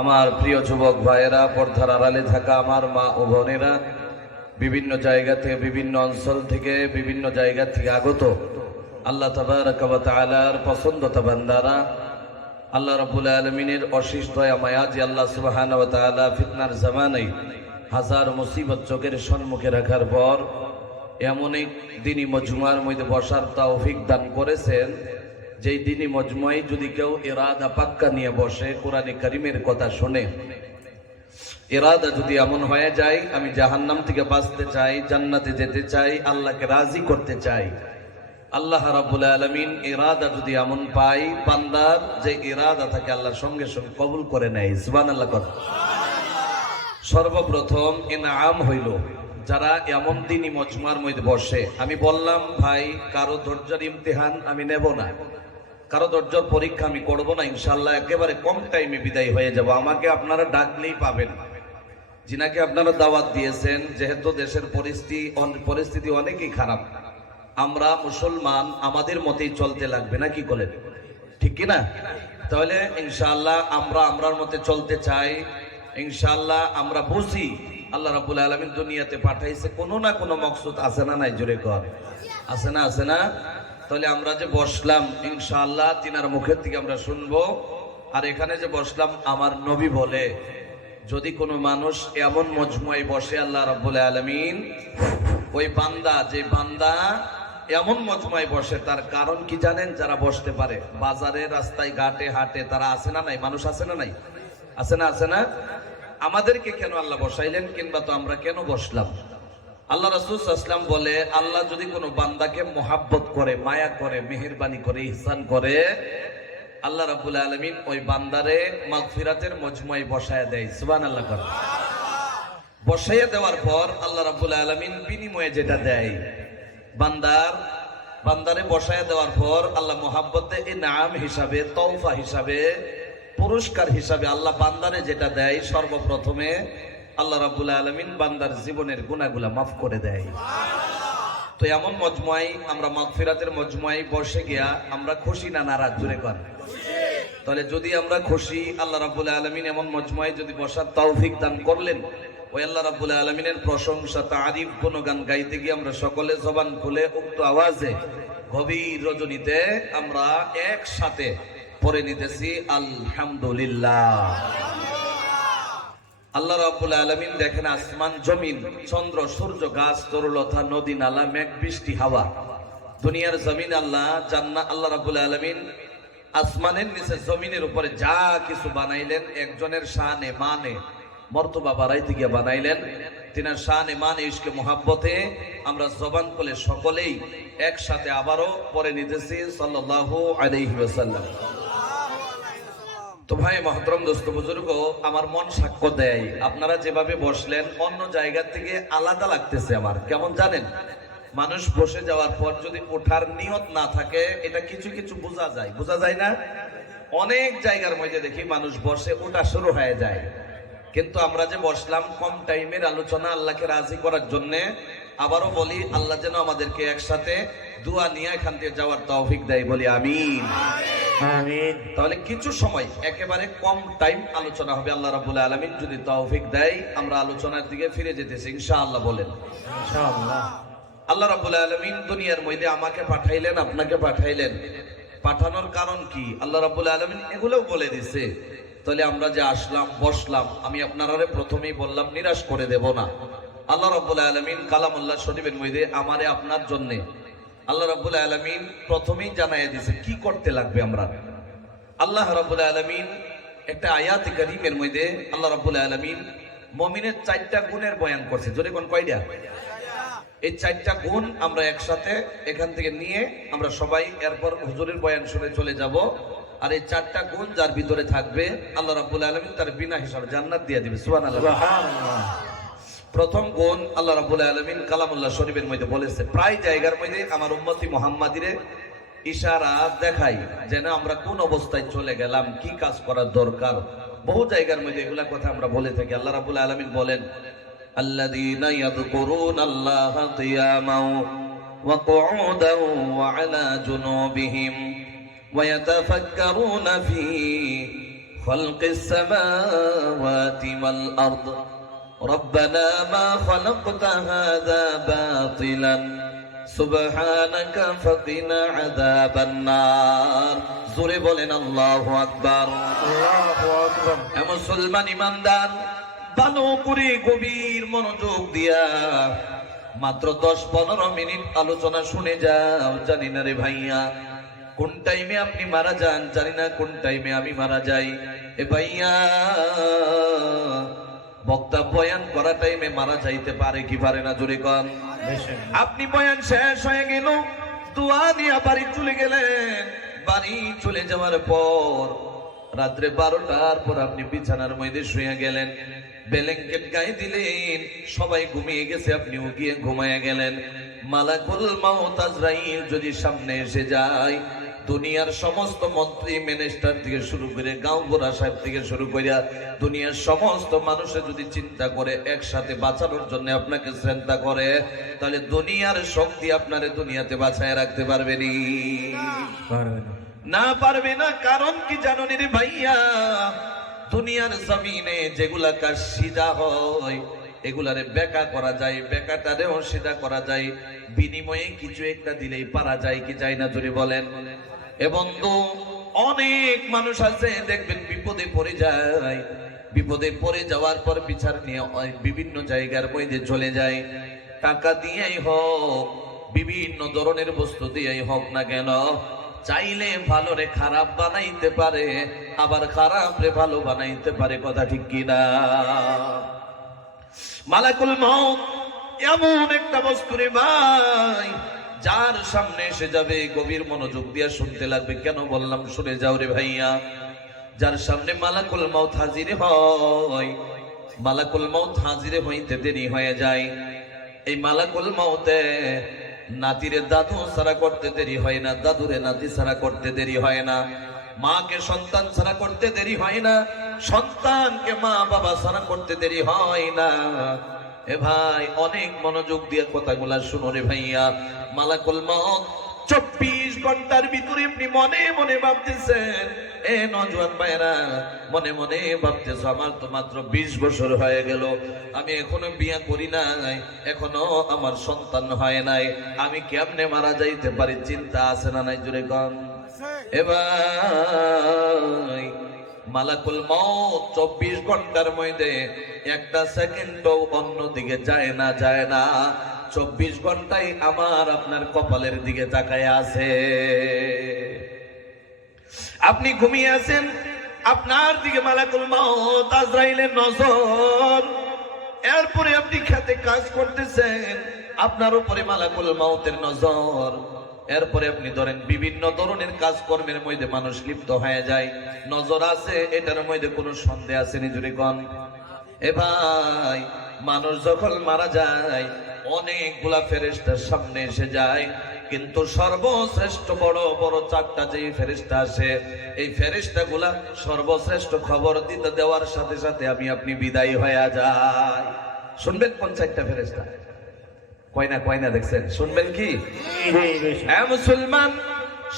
আমার প্রিয় যুবক ভাইয়েরা, পর্দার আড়ালে থাকা আমার মা ও বোনেরা, বিভিন্ন জায়গা থেকে, বিভিন্ন অঞ্চল থেকে, বিভিন্ন জায়গা থেকে আগত আল্লাহ তাবারাকা ওয়া তাআলার পছন্দতা বান্দারা, আল্লাহ রাব্বুল আলামিনের অশেষ দয়া মায়া যে আল্লাহ সুবহানাহু ওয়া তাআলা ফিতনার জামানায় হাজার মুসিবত চোখের সম্মুখে রাখার পর এমন এক দিনই মজমুয়ার মধ্যে বসার তৌফিক দান করেছেন, যেই দিনই মজমুয়ায় যদি কেউ ইরাদা পাক্কা নিয়ে বসে, কোরআনে কারিমের কথা শুনে, ইরাদা যদি এমন হয়ে যায় আমি জাহান্নাম থেকে বাঁচতে চাই, জান্নাতে যেতে চাই, আল্লাহকে রাজি করতে চাই, আল্লাহ রাব্বুল আলামিন ইরাদা যদি এমন পাই, বান্দার যে ইরাদা থাকে আল্লাহ সঙ্গে সঙ্গে কবুল করে নেয়। সুবহানাল্লাহ। সর্বপ্রথম ইনাম হইল যারা এমন দিনই মজমুয়ার মধ্যে বসে। আমি বললাম ভাই, কারো ধৈর্যের ইমতিহান আমি নেব না, কারো ধৈর্যের পরীক্ষা আমি করব না, ইনশাআল্লাহ একেবারে কম টাইমে বিদায় হয়ে যাব। আমাকে আপনারা ডাকলেই পাবেন, যিনাকে আপনারা দাওয়াত দিয়েছেন। যেহেতু দেশের পরিস্থিতি অনেকই খারাপ, আমরা মুসলমান আমাদের মতেই চলতে লাগবে, না কি বলেন? ঠিক কিনা? তাহলে ইনশাআল্লাহ আমরা আমরার মতে চলতে চাই। ইনশাআল্লাহ আমরা বুঝি আল্লাহ রাব্বুল আলামিন দুনিয়াতে পাঠাইছে কোনো না কোনো মকসুদ আছে না নাই? জোরে কর, আছে না? আছে না? তাহলে আমরা যে বসলাম ইনশাআল্লাহ তিনার মুখের থেকে আমরা শুনবো। আর এখানে যে বসলাম, আমার নবী বলে যদি কোনো মানুষ এমন মজমুয়ায় বসে, আল্লাহ রাব্বুল আলামিন ওই বান্দা, যে বান্দা এমন মজমুয়ায় বসে, তার কারণ কি জানেন? যারা বসতে পারে বাজারে, রাস্তায়, ঘাটে, হাটে, তারা আছে না নাই? মানুষ আছে না নাই? আছে না? আছে না? আমাদেরকে কেন আল্লাহ বসাইলেন, কিংবা তো আমরা কেন বসলাম? আল্লাহ রাসূল সাল্লাল্লাহু আলাইহি ওয়াসাল্লাম বলে, আল্লাহ যদি কোনো বান্দাকে মোহাব্বত করে, মায়া করে, মেহেরবানি করে, ইহসান করে, আল্লাহ রাব্বুল আলামিন ওই বান্দারে মাগফিরাতের মজমুয়ায় বসায়া দেয়। সুবহানাল্লাহ। বসাইয়া দেওয়ার পর আল্লাহ রাব্বুল আলামিন বিনিময়ে যেটা দেয়, বান্দারে বসাইয়া দেওয়ার পর আল্লাহ মোহাব্বতে ইনাম হিসাবে, তওফা হিসাবে, পুরস্কার হিসাবে আল্লাহ বান্দারে যেটা দেয়, সর্বপ্রথমে আল্লাহ রাব্বুল আলামিন বান্দার জীবনের গুনাহগুলা মাফ করে দেয়। তো এমন মজমুয়ায়, আমরা মাগফিরাতের মজমুয়ায় বসে গিয়া আমরা খুশি না নারাজ? জোরে কর। তাহলে যদি আমরা খুশি, আল্লাহ রাব্বুল আলামিন এমন মজমুয়ায় যদি বসার তৌফিক দান করলেন, ওই আল্লাহ রাব্বুল আলামিনের প্রশংসা, তারিফ, গুণগান গাইতে গিয়ে আমরা সকলে জবান খুলে উক্ত আওয়াজে গভীর রজনীতে আমরা একসাথে পড়ে নিতেছি আলহামদুলিল্লাহ। আল্লাহ রাব্বুল আলামিন দেখেন, আসমান, জমিন, চন্দ্র, সূর্য, গাছ, তরুলতা, নদী, নালা, মেঘ, বৃষ্টি, হাওয়া, দুনিয়ার জমিন আল্লাহ, জান্নাত, আল্লাহ রাব্বুল আলামিন আসমানের নিচে জমিনের উপরে যা কিছু বানাইলেন, একজনের শানে মানে মর্তবা বাড়াইতে গিয়ে বানাইলেন। তিনার শানে মানে ইশকে মুহাব্বতে আমরা জবান খুলে সকলেই একসাথে আবারও পড়ে নিতেছি সাল্লাল্লাহু আলাইহি ওয়াসাল্লাম। তো ভাই মহতরম, দোস্ত, বুজুর্গ, আমার মন সাক্ষ্য দেয়, আপনারা যেভাবে বসলেন অন্য জায়গা থেকে আলাদা লাগতেছে আমার। কেমন জানেন? মানুষ বসে যাওয়ার পর যদি ওঠার নিয়ত না থাকে, এটা কিছু কিছু বোঝা যায়, বোঝা যায় না? অনেক জায়গার মধ্যে দেখি মানুষ বসে, ওঠা শুরু হয়ে যায়। কিন্তু আমরা যে বসলাম কম টাইমের আলোচনা আল্লাহকে রাজি করার জন্য, আবারও বলি আল্লাহ যেন আমাদেরকে একসাথে দোয়া নিয়ে এখান থেকে যাওয়ার তৌফিক দেয়, বলি আমিন। আমিন। তাহলে কিছু সময়, একেবারে কম টাইম আলোচনা হবে, আল্লাহ রাব্বুল আলামিন যদি তৌফিক দেয় আমরা আলোচনার দিকে ফিরে যেতেছি ইনশাআল্লাহ। বলেন ইনশাআল্লাহ। আল্লাহ রাব্বুল আলামিন দুনিয়ার মধ্যে আমাকে পাঠাইলেন, আপনাকে পাঠাইলেন। পাঠানোর কারণ কি আল্লাহ রাব্বুল আলামিন এগুলোও বলে দিছে। তাহলে আমরা যে আসলাম, বসলাম, আমি আপনারা প্রথমেই বললাম নিরাশ করে দেব না। আল্লাহ রাব্বুল আলামিন কালামুল্লাহ শরীফের মধ্যে আমারে আপনার জন্য আল্লাহ রাব্বুল আলামিন প্রথমেই জানাইয়া দিয়েছে কি করতে লাগবে আমরা। আল্লাহ রাব্বুল আলামিন একটা আয়াত কারীমের মধ্যে আল্লাহ রাব্বুল আলামিন মুমিনের 4টা গুণের বয়ান করছে। জোরে কোন কয়টা? এই 4টা গুণ আমরা একসাথে এখান থেকে নিয়ে আমরা সবাই এরপর হুজুরের বয়ান শুনে চলে যাব। আর এই 4টা গুণ যার ভিতরে থাকবে আল্লাহ রাব্বুল আলামিন তার বিনা হিসাবে জান্নাত দিয়ে দিবে। সুবহানাল্লাহ। প্রথম গুণ আল্লাহ রাব্বুল আলামিন কালামুল্লাহ শরীফের মধ্যে বলেছে। প্রায় জায়গার মধ্যে আমার উম্মতি মুহাম্মাদিরে ইশারা দেখাই যেন আমরা কোন অবস্থায় চলে গেলাম, কি কাজ করার দরকার। বহু জায়গার মধ্যে এগুলা কথা আমরা বলে থাকি। আল্লাহ রাব্বুল আলামিন বলেন, আল্লাযীনা ইয়াযকুরুনাল্লাহা কিয়ামান ওয়া কুউদান ওয়া আলা জুনুবিহিম ওয়া ইয়াতাফাক্কারুনা ফী খালকিস সামাওয়াতি ওয়াল আরদ রব্বানা মা খালাকতা হাযা বাতিলান সুবহানাকা ফাকিনা আযাবান নার। জোরে বলেন আল্লাহু আকবার। আল্লাহু আকবার। মুসলমান ইমানদার, ভালো করে গভীর মনোযোগ দিয়া মাত্র 10-15 মিনিট আলোচনা শুনে যাও। জানি না রে ভাইয়া কোন টাইমে আপনি মারা যান, জানি না কোন টাইমে আমি মারা যাই। এ ভাইয়া, বক্তা বয়ান করা টাইমে মারা যাইতে পারে কি পারে না? জোরে কন। আপনি বয়ান শেষ হয়ে গেল, দোয়া নিয়ে বাড়ি চলে গেলেন। বাড়ি চলে যাওয়ার পর রাত্রে 12টার পর আপনি বিছানার মধ্যে শুয়ে গেলেন, ব্ল্যাঙ্কেট গায়ে দিলেন, সবাই ঘুমিয়ে গেছে, আপনিও গিয়ে ঘুমায় গেলেন। মালাকুল মাউত আজরাইল যদি সামনে এসে যায়, দুনিয়ার সমস্ত মন্ত্রী মিনিস্টার থেকে শুরু করে গাঁওগোড়া সাহেব থেকে শুরু করে দুনিয়ার সমস্ত মানুষে যদি চিন্তা করে একসাথে বাঁচানোর জন্য আপনাকে চিন্তা করে, তাহলে দুনিয়ার শক্তি আপনারে দুনিয়াতে বাঁচায় রাখতে পারবেনি? না, পারবে না। কারণ কি জানো রে ভাইয়া, দুনিয়ার জমিনে যেগুলা কাজ সিধা হয় এগুলারে বেকা করা যায়, বেকাটারেও সিধা করা যায়, বিনিময়ে কিছু একটা দিলেই পারা যায় কি যায় না? জোরে বলেন। এবং তো অনেক মানুষ আছে দেখবেন বিপদে পড়ে যায়, বিপদে পড়ে যাওয়ার পর বিচার নিয়ে বিভিন্ন জায়গার মধ্যে চলে যায়। টাকা দিয়েই হোক, বিভিন্ন ধরনের বস্তু দিয়েই হোক না কেন, চাইলে ভালো রে খারাপ বানাইতে পারে, আবার খারাপ রে ভালো বানাইতে পারে। কথা ঠিক কিনা? মালাকুল মউত এমন একটা বস্তু রে ভাই, যার সামনে এসে যাবে গভীর মনোযোগ দিয়ে শুনতে লাগবে। কেন বললাম শুনে যাও রে ভাইয়া। যার সামনে মালাকুল মউত হাজির হয়, মালাকুল মউত হাজির হইতে দেরি হয়ে যায়। এই মালাকুল মউতে নাতিরে দাদু ছাড়া করতে দেরি হয় না, দাদুরে নাতি ছাড়া করতে দেরি হয় না, মাকে সন্তান ছাড়া করতে দেরি হয় না, সন্তানকে মা বাবা ছাড়া করতে দেরি হয় না। এ ভাই, অনেক মনোযোগ দিয়ে কথাগুলা শুনো রে ভাইয়া। মালাকুল মউত 24 ঘন্টার ভিতরে আপনি মনে মনে ভাবতেছেন, এ নওজোয়ান ভাইরা মনে মনে ভাবতেছ, আমার তো মাত্র 20 বছর হয়ে গেল, আমি এখনো বিয়ে করি নাই, এখনো আমার সন্তান হয় নাই, আমি কেমনে মারা যাইতে পারি? চিন্তা আছে না নাই? জোরে কন। এবার মালাকুল মউত 24 ঘন্টার মধ্যে একটা সেকেন্ডও অন্যদিকে যায় না, যায় না। 24 ঘন্টাই আমার আপনার কপালের দিকে তাকায় আছে। আপনি ঘুমিয়ে আছেন, আপনার দিকে মালাকুল মউত আজরাইলের নজর। এরপরে আপনি খেতে কাজ করতেছেন, আপনার উপরে মালাকুল মউতের নজর। এরপরে আপনি ধরেন বিভিন্ন ধরনের কাজকর্মের মধ্যে মানুষ লিপ্ত হয়ে যায়, নজর আছে, এটার মধ্যে কোনো সন্দেহ আছে নি? জুড়ে কন। এ ভাই, মানুষ যখন মারা যায় অনেকগুলা ফেরেশতার সামনে এসে যায়, কিন্তু সর্বশ্রেষ্ঠ বড় বড় 4টা যে ফেরেশতা আসে, এই ফেরেশতাগুলা সর্বশ্রেষ্ঠ খবর দিতে দেওয়ার সাথে সাথে আমি আপনি বিদায় হয়ে যাই। শুনবেন কোন 4টা ফেরেশতা? কয়না দেখছেন? শুনবেন কি? হ্যাঁ মুসলমান,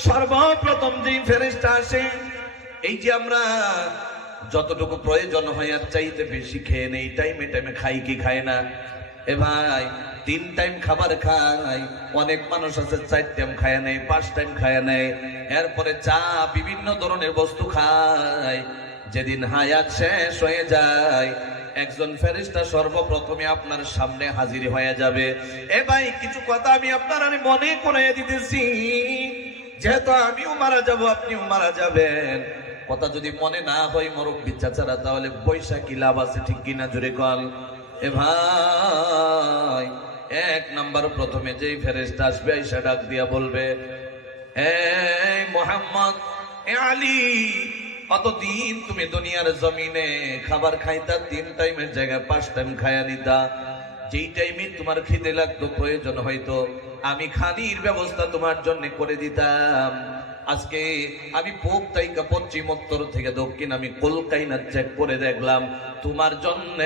সর্বপ্রথম যে ফেরেশতা আসে, এই যে আমরা যতটুকু প্রয়োজন হয় আর চাইতে বেশি খেয়ে নেই, টাইমে টাইমে খাই কি খায় না? এ ভাই, 3 টাইম খাবার খায়, অনেক মানুষ আছে 4 টাইম খায় নেই, 5 টাইম খায় নেই, এরপরে চা বিভিন্ন ধরনের বস্তু খায়। যেদিন হায়াত শেষ হয়ে যায়, একজন ফেরেশতা সর্বপ্রথমে আপনার সামনে হাজির হয়ে যাবে। এ ভাই, কিছু কথা আমি আপনার মনে করিয়ে দিতেছি, যেহেতু আমিও মারা যাব, আপনিও মারা যাবেন। কথা যদি মনে না হয় মুরব্বি চাচারা, তাহলে বৈশাখী লাভ আছে, ঠিক কিনা? জোরে কল। এ ভাই, 1 নাম্বার প্রথমে যেই ফেরেশতা আসবে, আয়েশা ডাক দিয়া বলবে, এই মুহাম্মদ, এ আলী, কতদিন তুমি দুনিয়ার জমিনে খাবার খাইতা 3 টাইমের জায়গায় 5 টাইম খায়া নিতা। যেই টাইমে তোমার খিদে লাগতো, প্রয়োজন হয়তো, আমি খানির ব্যবস্থা তোমার জন্য করে দিতাম। আজকে আমি পূব থেকে পশ্চিম, উত্তর থেকে দক্ষিণ, আমি কলকাইনা চেক করে দেখলাম, তোমার জন্য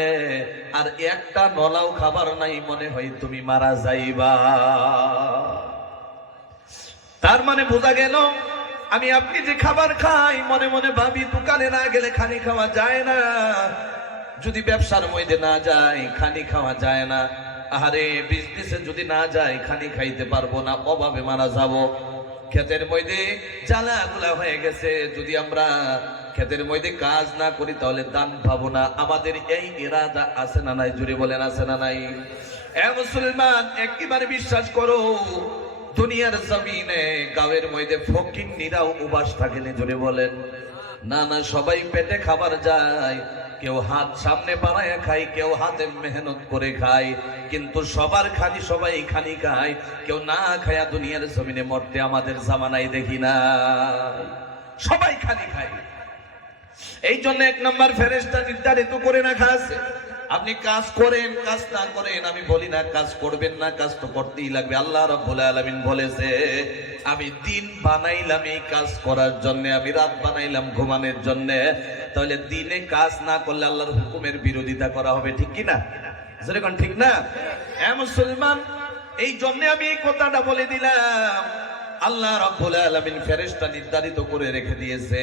আর একটা নলাও খাবার নাই, মনে হয় তুমি মারা যাইবা। তার মানে বোঝা গেল আমি আপনি যে খাবার খাই মনে মনে ভাবি দোকানে না গেলে খানি খাওয়া যায় না, যদি ব্যবসার মধ্যে না যায় খানি খাওয়া যায় না, আরে বিজনেসে যদি না যায় খানি খাইতে পারবো না, অভাবে মারা যাব। ক্ষেতের মধ্যে জ্বালাগুলা হয়ে গেছে, যদি আমরা ক্ষেতের মধ্যে কাজ না করি তাহলে দান পাবো না। আমাদের এই ইরাদা আছে না নাই? জুড়ে বলেন আছে না নাই? এ মুসলমান, একেবারে বিশ্বাস করো, দুনিয়ার জমিনে গাঁয়ের মধ্যে ফকিন্নিরাও উপাস থাকেনি। জুড়ে বলেন না না, সবাই পেটে খাবার যায়, কেউ হাত সামনে বাড়ায় খায়, কেউ হাতে মেহনত করে খায়, কিন্তু সবার খানি সবাই খানি খায়, কেউ না খায়া দুনিয়ার জমিনে মরতে আমাদের জামানায় দেখি না, সবাই খানি খায়। এই জন্য এক নম্বর ফেরেশতা নির্ধারিত করে রাখা আছে, আপনি কাজ করেন কাজ না করেন, আমি বলি না কাজ করবেন না, কাজ তো করতেই লাগবে। আল্লাহ রাব্বুল আলামিন বলেছে, আমি দিন বানাইলাম এই কাজ করার জন্য, আমি রাত বানাইলাম ঘুমানোর জন্য। তাহলে দিনে কাজ না করলে আল্লাহর হুকুমের বিরোধিতা করা হবে, ঠিক কি না? যেরকম ঠিক না? এ মুসলমান, এই জন্য আমি এই কথাটা বলে দিলাম। আল্লাহ রাব্বুল আলামিন ফেরেশতা নির্ধারিত করে রেখে দিয়েছে,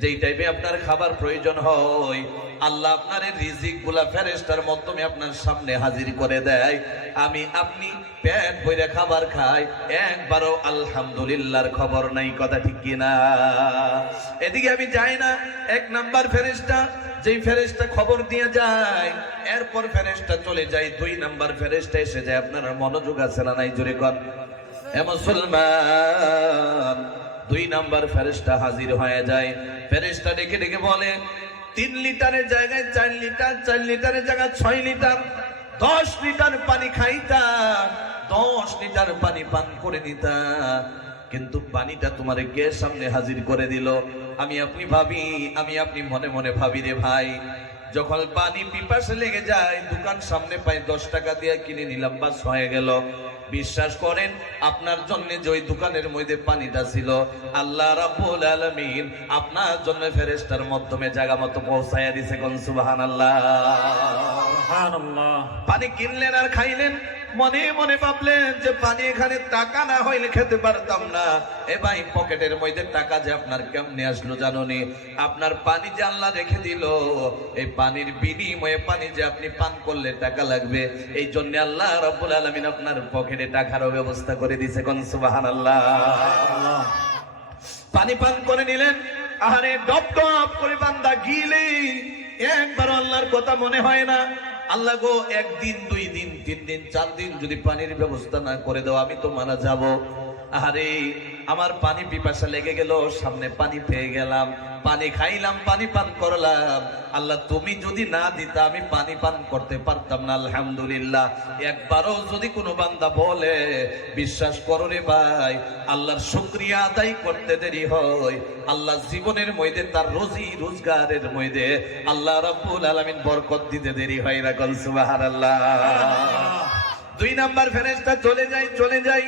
যেই টাইমে আপনার খাবার প্রয়োজন হয় আল্লাহ আপনার রিজিক গুলা ফেরেশতার মাধ্যমে আপনার সামনে হাজির করে দেয়। আমি আপনি পেট ভরে খাবার খাই, একবারও আলহামদুলিল্লাহর খবর নাই, কথা ঠিক কিনা? এদিকে আমি যাই না, এক নাম্বার ফেরেশতা, যেই ফেরেশতা খবর দিয়ে যায়, এরপর ফেরেশতা চলে যায়, দুই নাম্বার ফেরেশতা এসে যায়। আপনার মনোযোগ আছে না নাই? জোরে কর। এ মুসলমান, দুই নাম্বার ফেরেশতা হাজির হয়ে যায়। ফেরেশতা ডেকে ডেকে বলে, 3 লিটারের জায়গায় 4 লিটার, 4 লিটারের জায়গায় 6 লিটার, 10 লিটার পানি খাইতা, 10 লিটার পানি পান করে নিতা, কিন্তু পানিটা তোমার কে সামনে হাজির করে দিল? আমি আপনি ভাবি, আমি আপনি মনে মনে ভাবি রে ভাই, যখন পানি পিপাসে লেগে যায়, দোকান সামনে পাই, 10 টাকা দিয়ে কিনে নিলাম, বাস হয়ে গেল। বিশ্বাস করেন, আপনার জন্য যে ওই দোকানের মধ্যে পানিটা ছিল, আল্লাহ রাব্বুল আলামিন আপনার জন্য ফেরেশতার মাধ্যমে জায়গা মতো পৌঁছায়া দিয়েছে। কোন সুবহানাল্লাহ। সুবহানাল্লাহ। পানি কিনলেন আর খাইলেন, মনে মনে ভাবলেন যে পানি এখানে টাকা না হইলে খেতে পারতাম না। এ ভাই, পকেটের মধ্যে টাকা যে আপনার কেমনে আসলো জানোনি? আপনার পানি যে আল্লাহ রেখে দিল, এই পানির বিনিময়ে পানি যে আপনি পান করলে টাকা লাগবে, এই জন্য আল্লাহ রাব্বুল আলামিন আপনার পকেটে টাকারও ব্যবস্থা করে দিয়েছে। কোন সুবহানাল্লাহ। পানি পান করে নিলেন, আহারে ডপ ডপ করে বান্দা গিলে, একবার আল্লাহর কথা মনে হয় না। আল্লাহ গো, 1 দিন 2 দিন 3 দিন 4 দিন যদি পানির ব্যবস্থা না করে দাও, আমি তো মারা যাব। আরে আমার পানি পিপাসা লেগে গেল, সামনে পানি পেয়ে গেলাম, পানি খাইলাম, পানি পান করলাম। আল্লাহ তুমি যদি না দিতা আমি পানি পান করতে পারতাম না। আলহামদুলিল্লাহ। একবারও যদি কোনো বান্দা বলে, বিশ্বাস করো রে ভাই, আল্লাহর শুকরিয়া আদায় করতে দেরি হয়, আল্লাহ জীবনের মধ্যে তার রুজি রোজগারের মধ্যে আল্লাহ রাব্বুল আলামিন বরকত দিতে দেরি হয় না। কোন সুবহানাল্লাহ। 2 নাম্বার ফেরেশতা চলে যায়,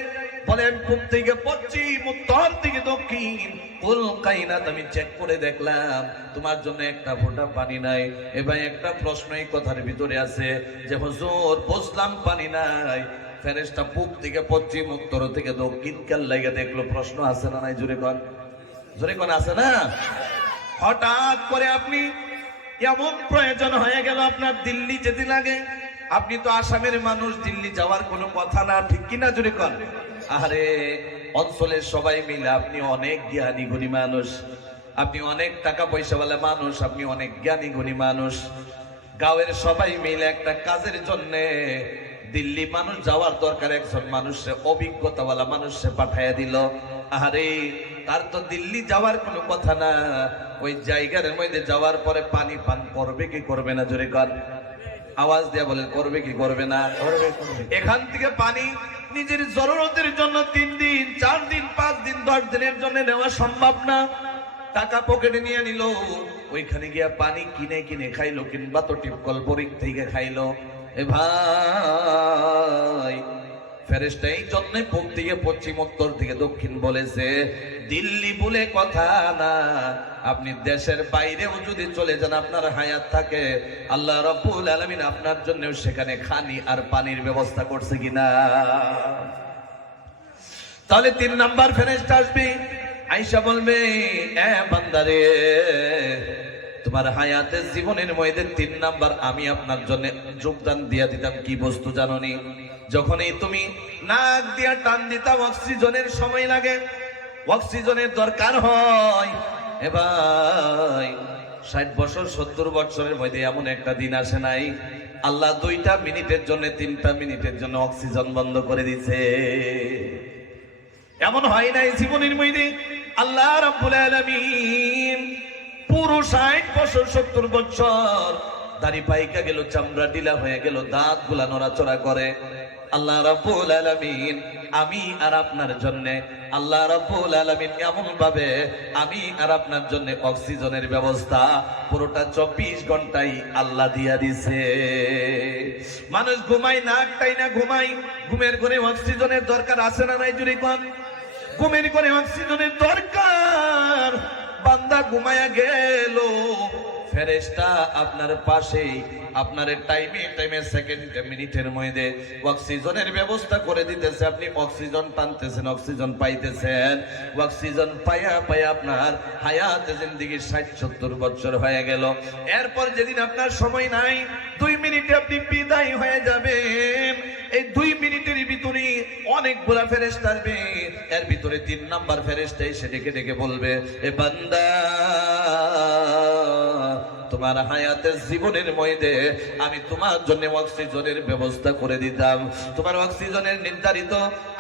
বলে আমি পূব থেকে পশ্চিম, উত্তর থেকে দক্ষিণ, কুল কায়নাত আমি চেক করে দেখলাম, তোমার জন্য একটা ফোঁটা পানি নাই। এ ভাই, একটা প্রশ্ন এই কথার ভিতরে আছে যে হুজুর বুঝলাম পানি নাই, ফেরেশতা পূব থেকে পশ্চিম, উত্তর থেকে দক্ষিণ কাল লাগে দেখলো, প্রশ্ন আছে না নাই? জোরে কোন আছে না? হঠাৎ করে আপনি এমন প্রয়োজন হয়ে গেল, আপনার দিল্লি যেতে লাগে, আপনি তো আসামের মানুষ, দিল্লি যাওয়ার কোনো কথা না, ঠিক কিনা? জোরে কোন। আরে অঞ্চলের সবাই মিলে, আপনি অনেক জ্ঞানী গুণী মানুষ, আপনি অনেক টাকা পয়সাওয়ালা মানুষ, আপনি অনেক জ্ঞানী গুণী মানুষ, গাঁয়ের সবাই মিলে একটা কাজের জন্য দিল্লি মানুষ যাওয়ার দরকার, একজন মানুষে অভিজ্ঞতাওয়ালা মানুষে পাঠাইয়া দিল। আরে তার তো দিল্লি যাওয়ার কোনো কথা না, ওই জায়গার মধ্যে যাওয়ার পরে পানি পান করবে কি করবে না? জোরে কর, আওয়াজ দিয়া বলেন, করবে কি করবে না? এখান থেকে পানি নিজের জরুরতের জন্য 3 দিন 4 দিন 5 দিন 10 দিনের জন্য নেওয়া সম্ভব না। টাকা পকেটে নিয়ে নিল, ওইখানে গিয়া পানি কিনে কিনে খাইলো, কিংবা তো টিপকল বোরিং থেকে খাইলো। এ ভাই, ফেরেশতা এই জন্যই পূব থেকে পশ্চিম, উত্তর থেকে দক্ষিণ বলেছে, দিল্লি বলে কথা না, আপনি দেশের বাইরেও যদি চলে যান, আপনার হায়াত থাকে, আল্লাহ রাব্বুল আলামিন আপনার জন্য সেখানে খানি আর পানির ব্যবস্থা করছে কিনা? তাহলে 3 নাম্বার ফেরেশতা আসবে, আয়েশা বলবে, এ বান্দারে, তোমার হায়াতের জীবনের মধ্যে 3 নাম্বার আমি আপনার জন্য যোগদান দিয়া দিতাম। কি বস্তু জানোনি? যখনই তুমি নাক দিয়া টান দিতাম, অক্সিজেনের সময় লাগে, অক্সিজেনের দরকার হয়। এ ভাই, 60 বছর 70 বছরের মধ্যে এমন একটা দিন আসে নাই আল্লাহ 2টা মিনিটের জন্য 3টা মিনিটের জন্য অক্সিজেন বন্ধ করে দিছে। এমন হয় নাই জীবনের মধ্যে। আল্লাহ রাব্বুল আলামিন পুরো 60 বছর 70 বছর দাড়ি পাইকা গেল, চামড়া ঢিলা হয়ে গেল, দাঁত গুলা নড়াচড়া করে। আল্লাহ রাব্বুল আলামিন আমি আর আপনার জন্য, আল্লাহ রাব্বুল আলামিন এমন ভাবে আমি আর আপনার জন্য অক্সিজেনের ব্যবস্থা পুরোটা 24 ঘন্টাই আল্লাহ দিয়া দিছে। মানুষ ঘুমায়, নাক টাইনা ঘুমায়, ঘুমের ঘরে অক্সিজেনের দরকার আছে না নাই? জুড়ে কোন ঘুমের ঘরে অক্সিজেনের দরকার। বান্দা ঘুমায়া গেল, ফেরেশতা আপনার পাশেই আপনার টাইমে টাইমে সেকেন্ডে মিনিটের মধ্যে অক্সিজেনের ব্যবস্থা করে দিতেছে। আপনি অক্সিজেন টানতেছেন, অক্সিজেন পাইতেছেন, অক্সিজেন পায়া পায়া আপনার হায়াতে জিন্দেগি 60-70 বছর হয়ে গেল। এরপর যেদিন আপনার সময় নাই, 2 মিনিটে আপনি বিদায় হয়ে যাবেন। এই 2 মিনিটের ভিতরে অনেকগুলা ফেরেশতা আসবে। এর ভিতরে 3 নাম্বার ফেরেশতা এসে ডেকে ডেকে বলবে, এ বান্দা, তোমার হায়াতের জীবনের মধ্যে আমি তোমার জন্য অক্সিজেনের ব্যবস্থা করে দিতাম। তোমার অক্সিজেনের নির্ধারিত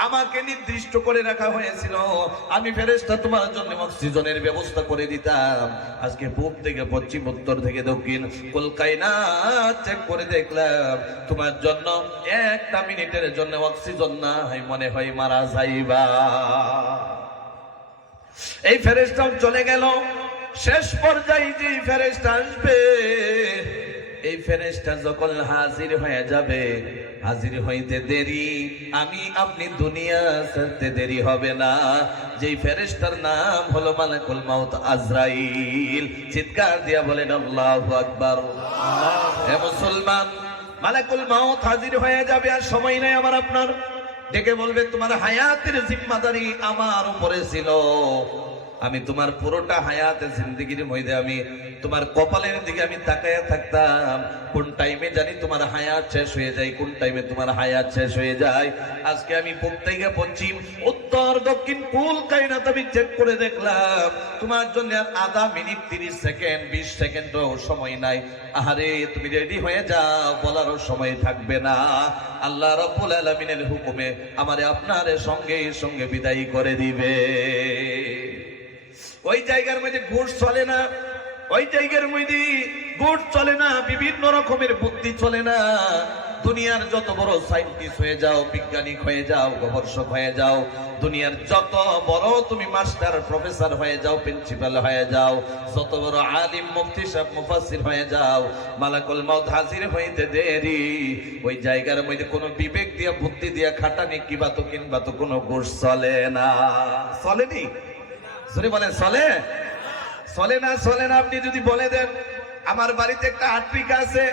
আমাকে নির্দিষ্ট করে রাখা হয়েছিল। আমি ফেরেশতা তোমার জন্য অক্সিজেনের ব্যবস্থা করে দিতাম। আজকে পূব থেকে পশ্চিম, উত্তর থেকে দক্ষিণ, কুল কায়নাত চেক করে দেখলাম তোমার জন্য 1টা মিনিটের জন্য অক্সিজেন নাই, মনে হয় মারা যাইবা। এই ফেরেশতাও চলে গেল। শেষ পর্যায়ে যে ফেরেশতা আসবে, এই ফেরেশতা যখন হাজির হয়ে যাবে, হাজির হইতে দেরি, আমি আপনি দুনিয়া ছাড়তে দেরি হবে না। যেই ফেরেশতার নাম হলো মালাকুল মাউত আজরাইল। চিৎকার দিয়া বলেন আল্লাহু আকবার। হে মুসলমান, মালাকুল মাউত হাজির হয়ে যাবে, আর সময় নাই আমার আপনার। ডেকে বলবে, তোমার হায়াতের জিম্মাদারি আমার উপরে ছিল। আমি তোমার পুরোটা হায়াতে জিন্দেগির মধ্যে আমি তোমার কপালের দিকে আমি তাকায়া থাকতাম, কোন টাইমে জানি তোমার হায়াত শেষ হয়ে যায়, কোন টাইমে তোমার হায়াত শেষ হয়ে যায়। আজকে আমি পূব থেকে পশ্চিম, উত্তর দক্ষিণ, কুল কায়নাত আমি চেক করে দেখলাম তোমার জন্য আর আধা মিনিট 30 সেকেন্ড 20 সেকেন্ডও সময় নাই। আহারে, তুমি রেডি হয়ে যাও, বলারও সময় থাকবে না। আল্লাহ রাব্বুল আলামিনের হুকুমে আমারে আপনার সঙ্গে সঙ্গে বিদায় করে দিবে। ওই জায়গার মধ্যে ঘুষ চলে না, ওই জায়গার মধ্যে ঘুষ চলে না, বিভিন্ন রকমের বুদ্ধি চলে না। দুনিয়ার যত বড় সায়েন্টিস্ট হয়ে যাও, বিজ্ঞানিক হয়ে যাও, গবেষক হয়ে যাও, দুনিয়ার যত বড় তুমি মাস্টার প্রফেসর হয়ে যাও, প্রিন্সিপাল হয়ে যাও, যত বড় আলিম, মুফতি সাহেব, মুফাসসির হয়ে যাও, মালাকুল মাউত হাজির হইতে দেরি। ওই জায়গার মধ্যে কোনো বিবেক দিয়া, বুদ্ধি দিয়া খাটানি কিবা তো কোনো ঘুষ চলে না। চলেনি? জোরে বলেন, চলে? চলে না, চলে না। আপনি যদি বলে দেন, আমার বাড়িতে একটা আট্রিকা আছে,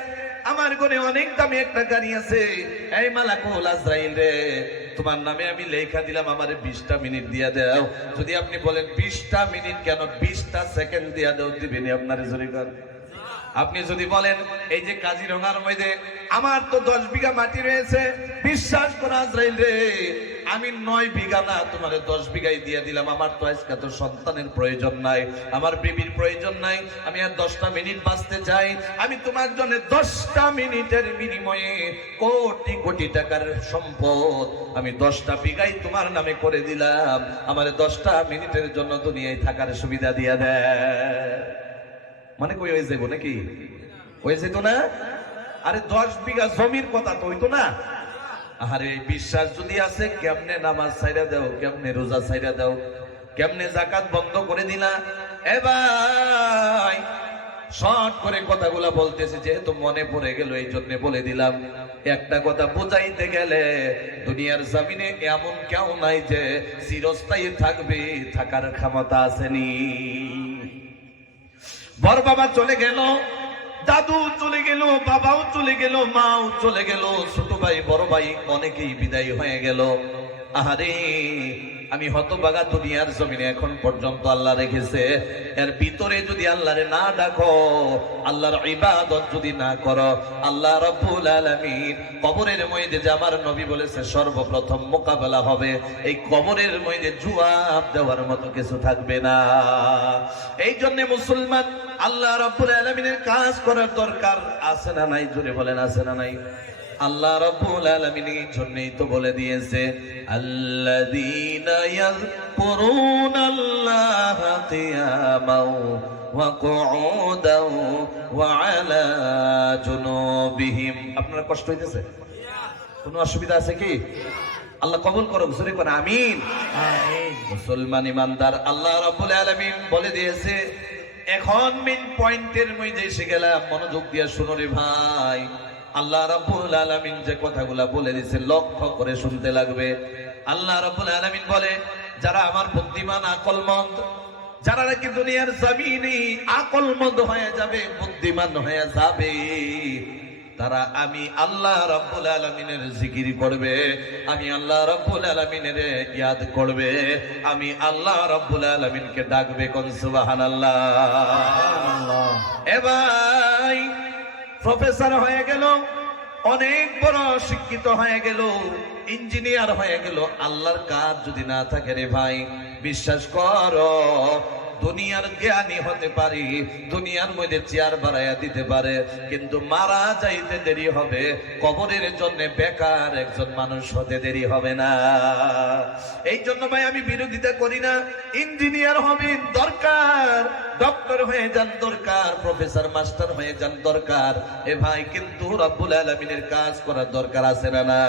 আমার ঘরে অনেক দামি একটা গাড়ি আছে, এই মালাকুল আজরাইল রে, তোমার নামে আমি লেখা দিলাম, আমারে 20টা মিনিট দিয়া দাও। যদি আপনি বলেন 20টা মিনিট কেন, 20টা সেকেন্ড দিয়া দাও, দিবেনি আপনারে? জোরে কর। আপনি যদি বলেন, এই যে কাজিরঙার মধ্যে আমার তো 10 বিঘা মাটি রয়েছে, বিশ্বাস করো আজরাইল রে, আমি 9 বিঘা না, তোমার 10 বিঘাই দিয়ে দিলাম। আমার তো আজকে তো সন্তানের প্রয়োজন নাই, আমার বিবির প্রয়োজন নাই, আমি আর 10টা মিনিট বাঁচতে চাই। আমি তোমার জন্য 10টা মিনিটের বিনিময়ে কোটি কোটি টাকার সম্পদ আমি 10টা বিঘাই তোমার নামে করে দিলাম। আমার 10টা মিনিটের জন্য দুনিয়ায় থাকার সুবিধা দিয়া দেয়। মানে কই হয়ে যাবো নাকি? হয়ে যেত না? আরে 10 বিঘা জমির কথা তো হইতো না? আরে বিশ্বাস যদি আছে, কেমনে নামাজ ছাইরা দাও, কেমনে রোজা ছাইরা দাও, কেমনে যাকাত বন্ধ করে দিলা? এ ভাই, শর্ট করে কথাগুলা বলতেছি, যেহেতু মনে পড়ে গেল এই জন্য বলে দিলাম। একটা কথা বোঝাইতে গেলে, দুনিয়ার জমিনে এমন কেউ নাই যে চিরস্থায়ী থাকবে, থাকার ক্ষমতা আসেনি। বড় বাবা চলে গেল, দাদু চলে গেল, বাবাও চলে গেল, মাও চলে গেল, ছোট ভাই, বড় ভাই অনেকেই বিদায় হয়ে গেল। আহারে, আমি হতভাগা দুনিয়ার জমিনে এখন পর্যন্ত আল্লাহ রেখেছে, এর ভিতরে যদি আল্লাহরে না ডাকো, আল্লাহর ইবাদত যদি না করো, আল্লাহ রাব্বুল আলামিন কবরের মধ্যে যে আমার নবী বলেছে সর্বপ্রথম মোকাবেলা হবে, এই কবরের মধ্যে জবাব দেওয়ার মতো কিছু থাকবে না। এই জন্য মুসলমান আল্লাহ রাব্বুল আলামিনের কাজ করার দরকার আছে না নাই? জোরে বলেন, আছে না নাই? আল্লাহ রাব্বুল আলামিন এই জন্যই তো বলে দিয়েছে, আল্লাযীনা ইয়াযকুরুনাল্লাহা কিয়ামান ওয়া কুউদান ওয়া আলা জুনুবিহিম। আপনারা কষ্ট হইতেছে? কোনো অসুবিধা আছে কি? আল্লাহ কবুল করুক, জোরে করে আমিন। মুসলমান ইমানদার আল্লাহ রাব্বুল আলামিন বলে দিয়েছে। এখন মেইন পয়েন্টের মধ্যে এসে গেলাম, মনোযোগ দিয়ে শুনো রে ভাই। আল্লাহ রাব্বুল আলামিন যে কথাগুলা বলে দিয়েছে লক্ষ্য করে শুনতে লাগবে। আল্লাহ রাব্বুল আলামিন বলে, যারা আমার বুদ্ধিমান আকলমন্দ, যারা নাকি দুনিয়ার জমিনে আকলমন্দ হয়ে যাবে, বুদ্ধিমান হয়ে যাবে, তারা আমি আল্লাহ রাব্বুল আলামিনের জিকির করবে, আমি আল্লাহ রাব্বুল আলামিনের ইয়াদ করবে, আমি আল্লাহ রাব্বুল আলামিনকে ডাকবে। কোন সুবহানাল্লাহ। এ ভাই, প্রফেসর হয়ে গেল, অনেক বড় শিক্ষিত হয়ে গেল, ইঞ্জিনিয়ার হয়ে গেল, আল্লাহর কাজ যদি না থাকে রে ভাই, বিশ্বাস করো দুনিয়ার জ্ঞানী হতে পারি, দুনিয়ার মধ্যে চেয়ার বাড়াইয়া দিতে পারে, কিন্তু মারা যাইতে দেরি হবে, কবরের জন্য বেকার একজন মানুষ হতে দেরি হবে না। এই জন্য ভাই আমি বিরোধিতা করি না। ইঞ্জিনিয়ার হবেন দরকার, ডক্টর হয়ে যান দরকার, প্রফেসর মাস্টার হয়ে যান দরকার, এ ভাই, কিন্তু রব্বুল আলামিনের কাজ করার দরকার আছে না? না।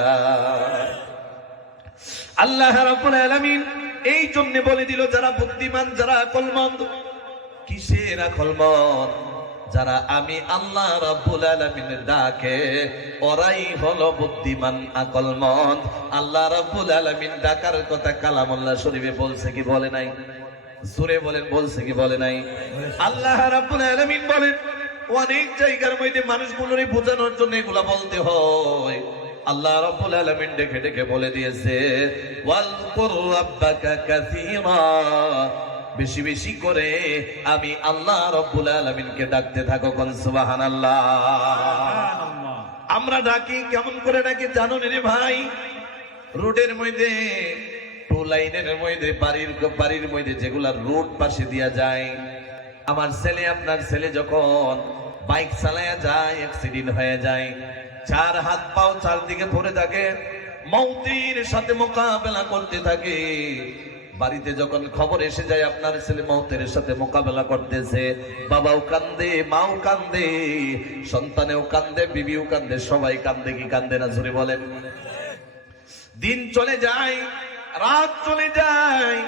আল্লাহ রাব্বুল আলামিন এই জন্য বলে দিল, যারা বুদ্ধিমান, যারা আকলমন্দ। কিসের আকলমন্দ? যারা আমি আল্লাহ রাব্বুল আলামিনের ডাকে, ওরাই হলো বুদ্ধিমান আকলমন্দ। আল্লাহ রাব্বুল আলামিন ডাকার কথা কালামুল্লাহ শরীফে বলছে কি বলে নাই? জোরে বলেন, বলছে কি বলে নাই? আল্লাহ রাব্বুল আলামিন বলেন, অনেক জায়গার মধ্যে মানুষগুলোরে বোঝানোর জন্য এগুলা বলতে হয়। আল্লাহ রাব্বুল আলামিন ডেকে ডেকে বলে দিয়েছে, ওয়াজকুর রাব্বাকা কাসীরা, বেশি বেশি করে আমি আল্লাহ রাব্বুল আলামিনকে ডাকতে থাকো। কোন সুবহানাল্লাহ। আমরা ডাকি কেমন করে ডাকি জানো রে ভাই? রোডের মধ্যে, টু লাইনের মধ্যে, বাড়ির মধ্যে যেগুলা রোড পাশে দিয়া যায়, আমার ছেলে, আপনার ছেলে যখন বাইক চালায়া যায়, অ্যাক্সিডেন্ট হয়ে যায়, চার হাত পাও চারদিকে পড়ে থাকে, মৌতের সাথে মোকাবেলা করতে থাকে। বাড়িতে যখন খবর এসে যায় আপনার ছেলে মৌতের সাথে মোকাবেলা করতেছে, বাবাও কান্দে, মাও কান্দে, সন্তানেও কান্দে, বিবিও কান্দে, সবাই কান্দে কি কান্দে না? জোরে বলেন। দিন চলে যায়, রাত চলে যায়,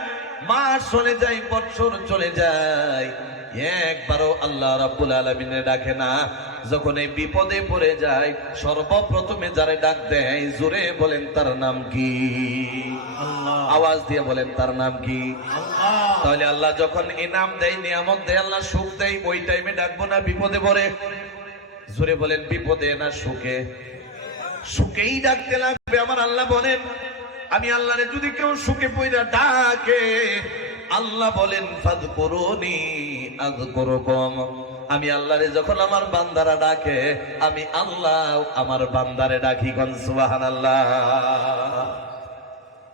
মাস চলে যায়, বছর চলে যায়, একবারও আল্লাহ রাব্বুল আলামিনের ডাকে না। যখন এই বিপদে পড়ে যায়, সর্বপ্রথমে যারে ডাক দেয়, জোরে বলেন তার নাম কি? আল্লাহ। আওয়াজ দিয়ে বলেন তার নাম কি? আল্লাহ। তাহলে আল্লাহ যখন ইনাম দেয়, নিয়ামত দেয়, আল্লাহ সুখ দেয়, ওই টাইমে ডাকবো না বিপদে পড়ে? জোরে বলেন, বিপদে না সুখে? সুখেই ডাকতে লাগবে। আমার আল্লাহ বলেন, আমি আল্লাহরে যদি কেউ সুখে পয়রা ডাকে, আল্লাহ বলেন ফাযকুরুনি আযকুরুকুম, আমি আল্লাহরে যখন আমার বান্দারা ডাকে, আমি আল্লাহ আমার বান্দারে ডাকি। কোন সুবহানাল্লাহ।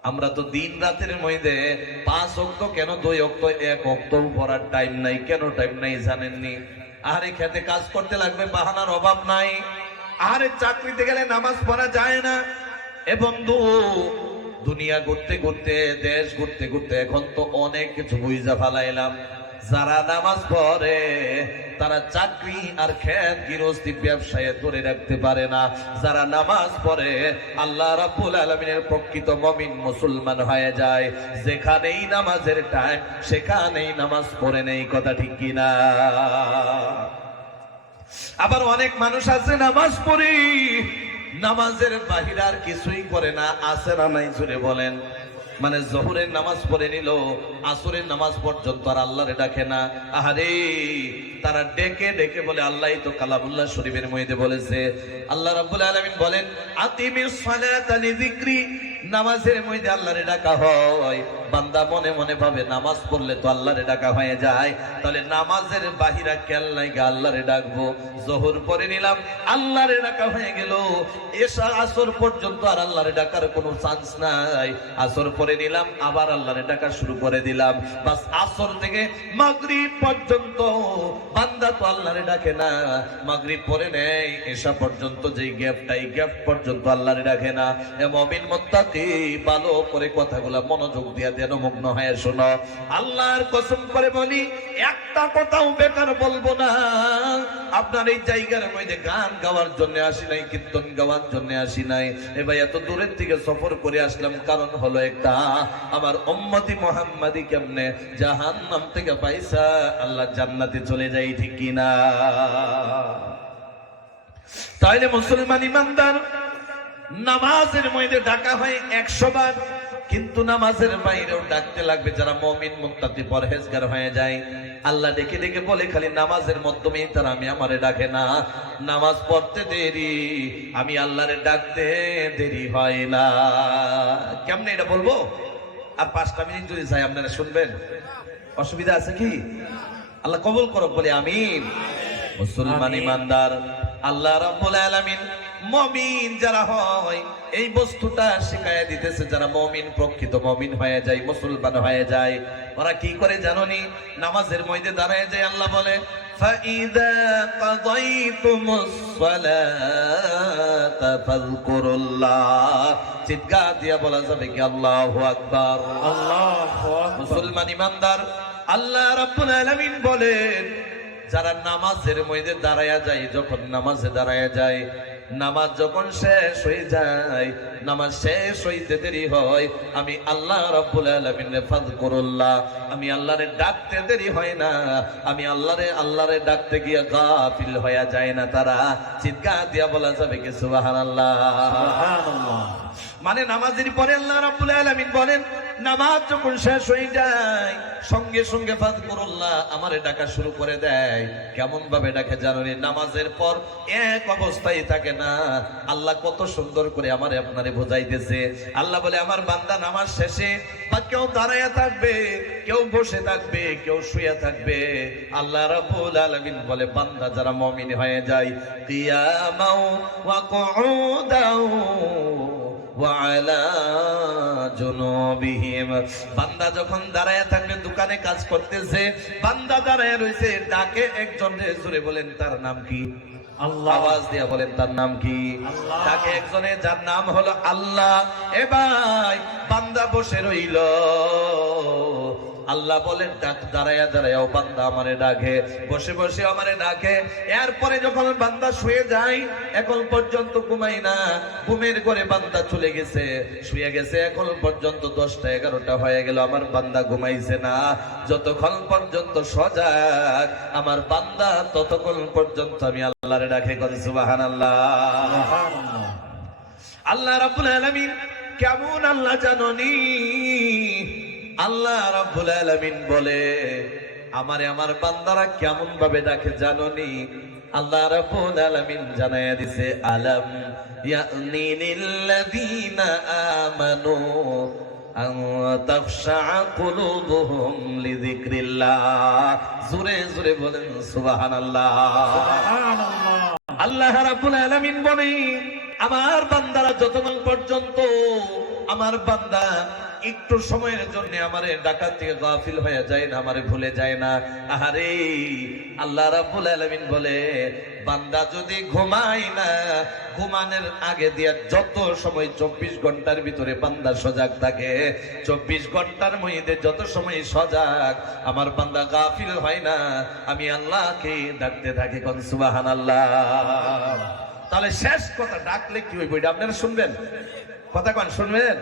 আমরা তো দিন রাতের মধ্যে 5 ওয়াক্ত, কেন 2 ওয়াক্ত, 1 ওয়াক্ত পড়ার টাইম নাই। কেন টাইম নাই জানেননি? আরে খেতে কাজ করতে লাগবে, বাহানার অভাব নাই। আরে চাকরিতে গেলে নামাজ পড়া যায় না। এ বন্ধু, দুনিয়া ঘুরতে ঘুরতে, দেশ ঘুরতে ঘুরতে এখন তো অনেক কিছু বুঝা ফেলাইলাম। যারা নামাজ পড়ে তারা চাকরি আর খেত গৃহস্থী ব্যবসায় ধরে রাখতে পারে না। যারা নামাজ পড়ে আল্লাহ রাব্বুল আলামিনের প্রকৃত মুমিন মুসলমান হয়ে যায়। যেখানেই নামাজের টাইম, সেখানেই নামাজ পড়ে নেই। কথা ঠিক কিনা? আবার অনেক মানুষ আছে নামাজ পড়ি, নামাজের বাহিরে আর কিছুই করে না। আছে না নাই? জোরে বলেন। মানে জোহরের নামাজ পড়ে নিল, আসরের নামাজ পর্যন্ত আর আল্লাহরে ডাকে না। আহারে, তারা ডেকে ডেকে বলে, আল্লাহই তো কালামুল্লাহ শরীফের মধ্যে বলেছে, আল্লাহ রাব্বুল আলামিন বলেন, আতিমিস সালাতা লিযিকরি, নামাজের মধ্যে আল্লাহরে ডাকা হয়, বান্দা মনে মনে ভাবে নামাজ পড়লে তো আল্লাহরে ডাকা হয়ে যায়, তাহলে নামাজের বাহিরা কেল নাই গা আল্লাহরে ডাকবো। জোহর পরে নিলাম, আল্লাহরে ডাকা হয়ে গেল। এশা আসর পর্যন্ত আর আল্লাহরে ডাকার কোনো চান্স নাই। আসর পরে নিলাম, আবার আল্লাহরে ডাকা শুরু করে দিলাম। বাস আসর থেকে মাগরিব পর্যন্ত বান্দা তো আল্লাহরে ডাকে না। মাগরিব পরে নেই, এশা পর্যন্ত যে গ্যাপটা, এই গ্যাপ পর্যন্ত আল্লাহরে ডাকে না। এ মুমিন মুত্তাকি ভালো করে কথাগুলা মনোযোগ দিয়া দেন, মগ্ন হয়ে শোনো। আল্লাহর কসম করে বলি, একটা কথাও বেকার বলবো না। আপনার এই জায়গার মধ্যে গান গাওয়ার জন্য আসি নাই, কীর্তন গাওয়ার জন্য আসি নাই। এ ভাই এত দূরের থেকে সফর করে আসলাম, কারণ হলো একটা, আমার উম্মতি মুহাম্মাদি কেমনে জাহান্নাম থেকে পয়সা আল্লাহ জান্নাতে চলে যায়, ঠিক কিনা? তাইলে মুসলমান ইমানদার, নামাজের মধ্যে ডাকা হয় 100 বার, কিন্তু নামাজের বাইরেও ডাকতে লাগবে যারা মুমিন মুত্তাকি পরহেজগার হয়ে যায়। আল্লাহ ডেকে ডেকে বলে, খালি নামাজের মাধ্যমেই তারা আমি আমারে ডাকে না, নামাজ পড়তে দেরি, আমি আল্লাহরে ডাকতে দেরি হয় না। কেমনে এটা বলবো? আর 5টা মিনিট যদি চাই আপনারা শুনবেন, অসুবিধা আছে কি? আল্লাহ কবুল করো বলে আমিন। মুসলমান ইমানদার, আল্লাহ রাব্বুল আলামিন মুমিন যারা হয় এই বস্তুটা শিখায়া দিতেছে, যারা মুমিন প্রকৃত মুমিন হয়ে যায়, মুসলমান হয়ে যায়, ওরা কি করে জানোনি? নামাজের মধ্যে দাঁড়ায় যায়, আল্লাহ বলে ফাইদা কাযাইতুমুস সালাতা ফাযকুরুল্লাহ, চিৎকার দিয়া বলা যাবে কি আল্লাহু আকবার, আল্লাহু আকবার। মুসলমান ইমানদার, আল্লাহ রাব্বুল আলামিন বলেন, যারা নামাজের মধ্যে দাঁড়ায়া যায়, যখন নামাজে দাঁড়ায়া যায়, নামাজ যখন শেষ হয়ে যায়, নামাজ শেষ হইতে দেরি হয়, আমি আল্লাহ রাব্বুল আলামিন ফাযকুরুল্লাহ, আমি আল্লাহরে ডাকতে দেরি হয় না, আমি আল্লাহরে ডাকতে গিয়ে গাফিল হয়ে যায় না তারা। চিৎকার দিয়া বলা যাবে কি সুবহানাল্লাহ, সুবহানাল্লাহ। মানে নামাজের পরে আল্লাহ রাব্বুল আলামিন বলেন, নামাজ যখন শেষ হয়ে যায়, সঙ্গে সঙ্গে ফাযকুরুল্লাহ, আমারে ডাকা শুরু করে দেয়। কেমন ভাবে ডাকে জানেন? নামাজের পর এক অবস্থায় থাকে না। আল্লাহ কত সুন্দর করে আমারে আপনারে বোঝাইতেছে। আল্লাহ বলে, আমার বান্দা নামাজ শেষে বা কেউ দাঁড়ায়া থাকবে, কেউ বসে থাকবে, কেউ শুয়ে থাকবে। আল্লাহ রাব্বুল আলামিন বলে, বান্দা যারা মুমিন হয়ে যায়, কিয়ামাও ওয়া কুউদাও ওয়া আলা জুনুবিহিম, বান্দা যখন দাঁড়ায় থাকবে, দোকানে কাজ করতেছে, বান্দা দাঁড়ায় রইছে, ডাকে একজনে, জোরে বলেন তার নাম কি? আল্লাহ। আওয়াজ দিয়া বলেন তার নাম কি? আল্লাহ। ডাকে একজনে, যার নাম হলো আল্লাহ। এ ভাই, বান্দা বসে রইল, আল্লাহ বলেন, ডাক দাঁড়ায়া দাঁড়ায়াও বান্দা আমারে ডাকে, বসে বসে আমারে ডাকে। এরপরে যখন বান্দা শুয়ে যায়, এখন পর্যন্ত ঘুমাই না, ঘুমের ঘরে বান্দা চলে গেছে, শুয়ে গেছে, এখন পর্যন্ত 10টা 11টা হয়ে গেল, আমার বান্দা ঘুমাইছে না। যতক্ষণ পর্যন্ত সজাগ আমার বান্দা, ততক্ষণ পর্যন্ত আমি আল্লাহরে ডাকে। করে সুবহানাল্লাহ, সুবহানাল্লাহ। আল্লাহ রাব্বুল আলামিন কেমন আল্লাহ জাননি? আল্লাহ রাব্বুল আলামিন বলে, আমারে আমার বান্দারা কেমন ভাবে ডাকে জাননি? আল্লাহ রাব্বুল আলামিন জানায়া দিছে, আলাম ইয়ানি লিল্লাযীনা আমানু আন তাখশা কুলুবুহুম লিযিকরিল্লাহ। জোরে জোরে বলেন সুবহানাল্লাহ, সুবহানাল্লাহ। আল্লাহ রাব্বুল আলামিন বলে, আমার বান্দারা যতক্ষণ পর্যন্ত আমার বান্দা একটু সময়ের জন্য আমারে ডাকাত থেকে গাফিল হয়ে যায় না, আমারে ভুলে যায় না। আহারে, আল্লাহ রাব্বুল আলামিন বলে, বান্দা যদি ঘুমায় না, ঘুমানোর আগে দিয়া যত সময় 24 ঘন্টার ভিতরে বান্দা সজাগ থাকে, 24 ঘন্টার মধ্যে যত সময় সজাগ আমার বান্দা গাফিল হয় না, আমি আল্লাহকে ডাকতে থাকি। কোন সুবহানাল্লাহ। তাহলে শেষ কথা, ডাকলে কি হইব এটা আপনারা শুনবেন? কথা কোন শুনবেন?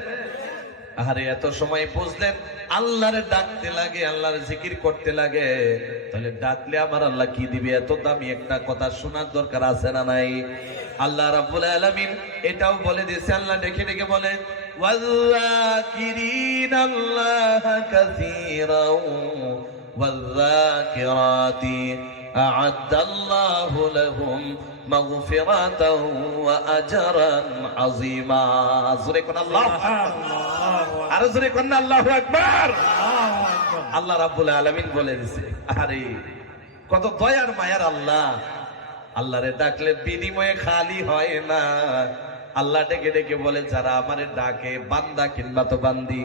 আরে এত সময় বুঝলেন আল্লাহরে ডাকতে লাগে, আল্লাহর জিকির করতে লাগে, তাহলে ডাকলে আমার আল্লাহ কি দিবে? এত দামি একটা কথা শোনার দরকার আছে না নাই? আল্লাহ রাব্বুল আলামিন এটাও বলে দিয়েছে, আল্লাহ ডেকে ডেকে বলে, ওয়াল্লাকিরিনাল্লাহা কাসীরাও ওয়াল্লাকিরাতি আ'আদ্দাল্লাহু লাহুম মাগফিরাতাও ওয়া আজরান আযীমা। জোরে কোন আল্লাহু আকবার। আর জোরে কোন আল্লাহু আকবার। আল্লাহ রাব্বুল আলামিন বলে দিয়েছে, আরে কত দয়ার মায়ার আল্লাহ। আল্লাহরে ডাকলে বিনিময়ে খালি হয় না। আল্লাহ ডেকে ডেকে বলে, যারা আমারে ডাকে, বান্দা কিংবা তো বান্দি,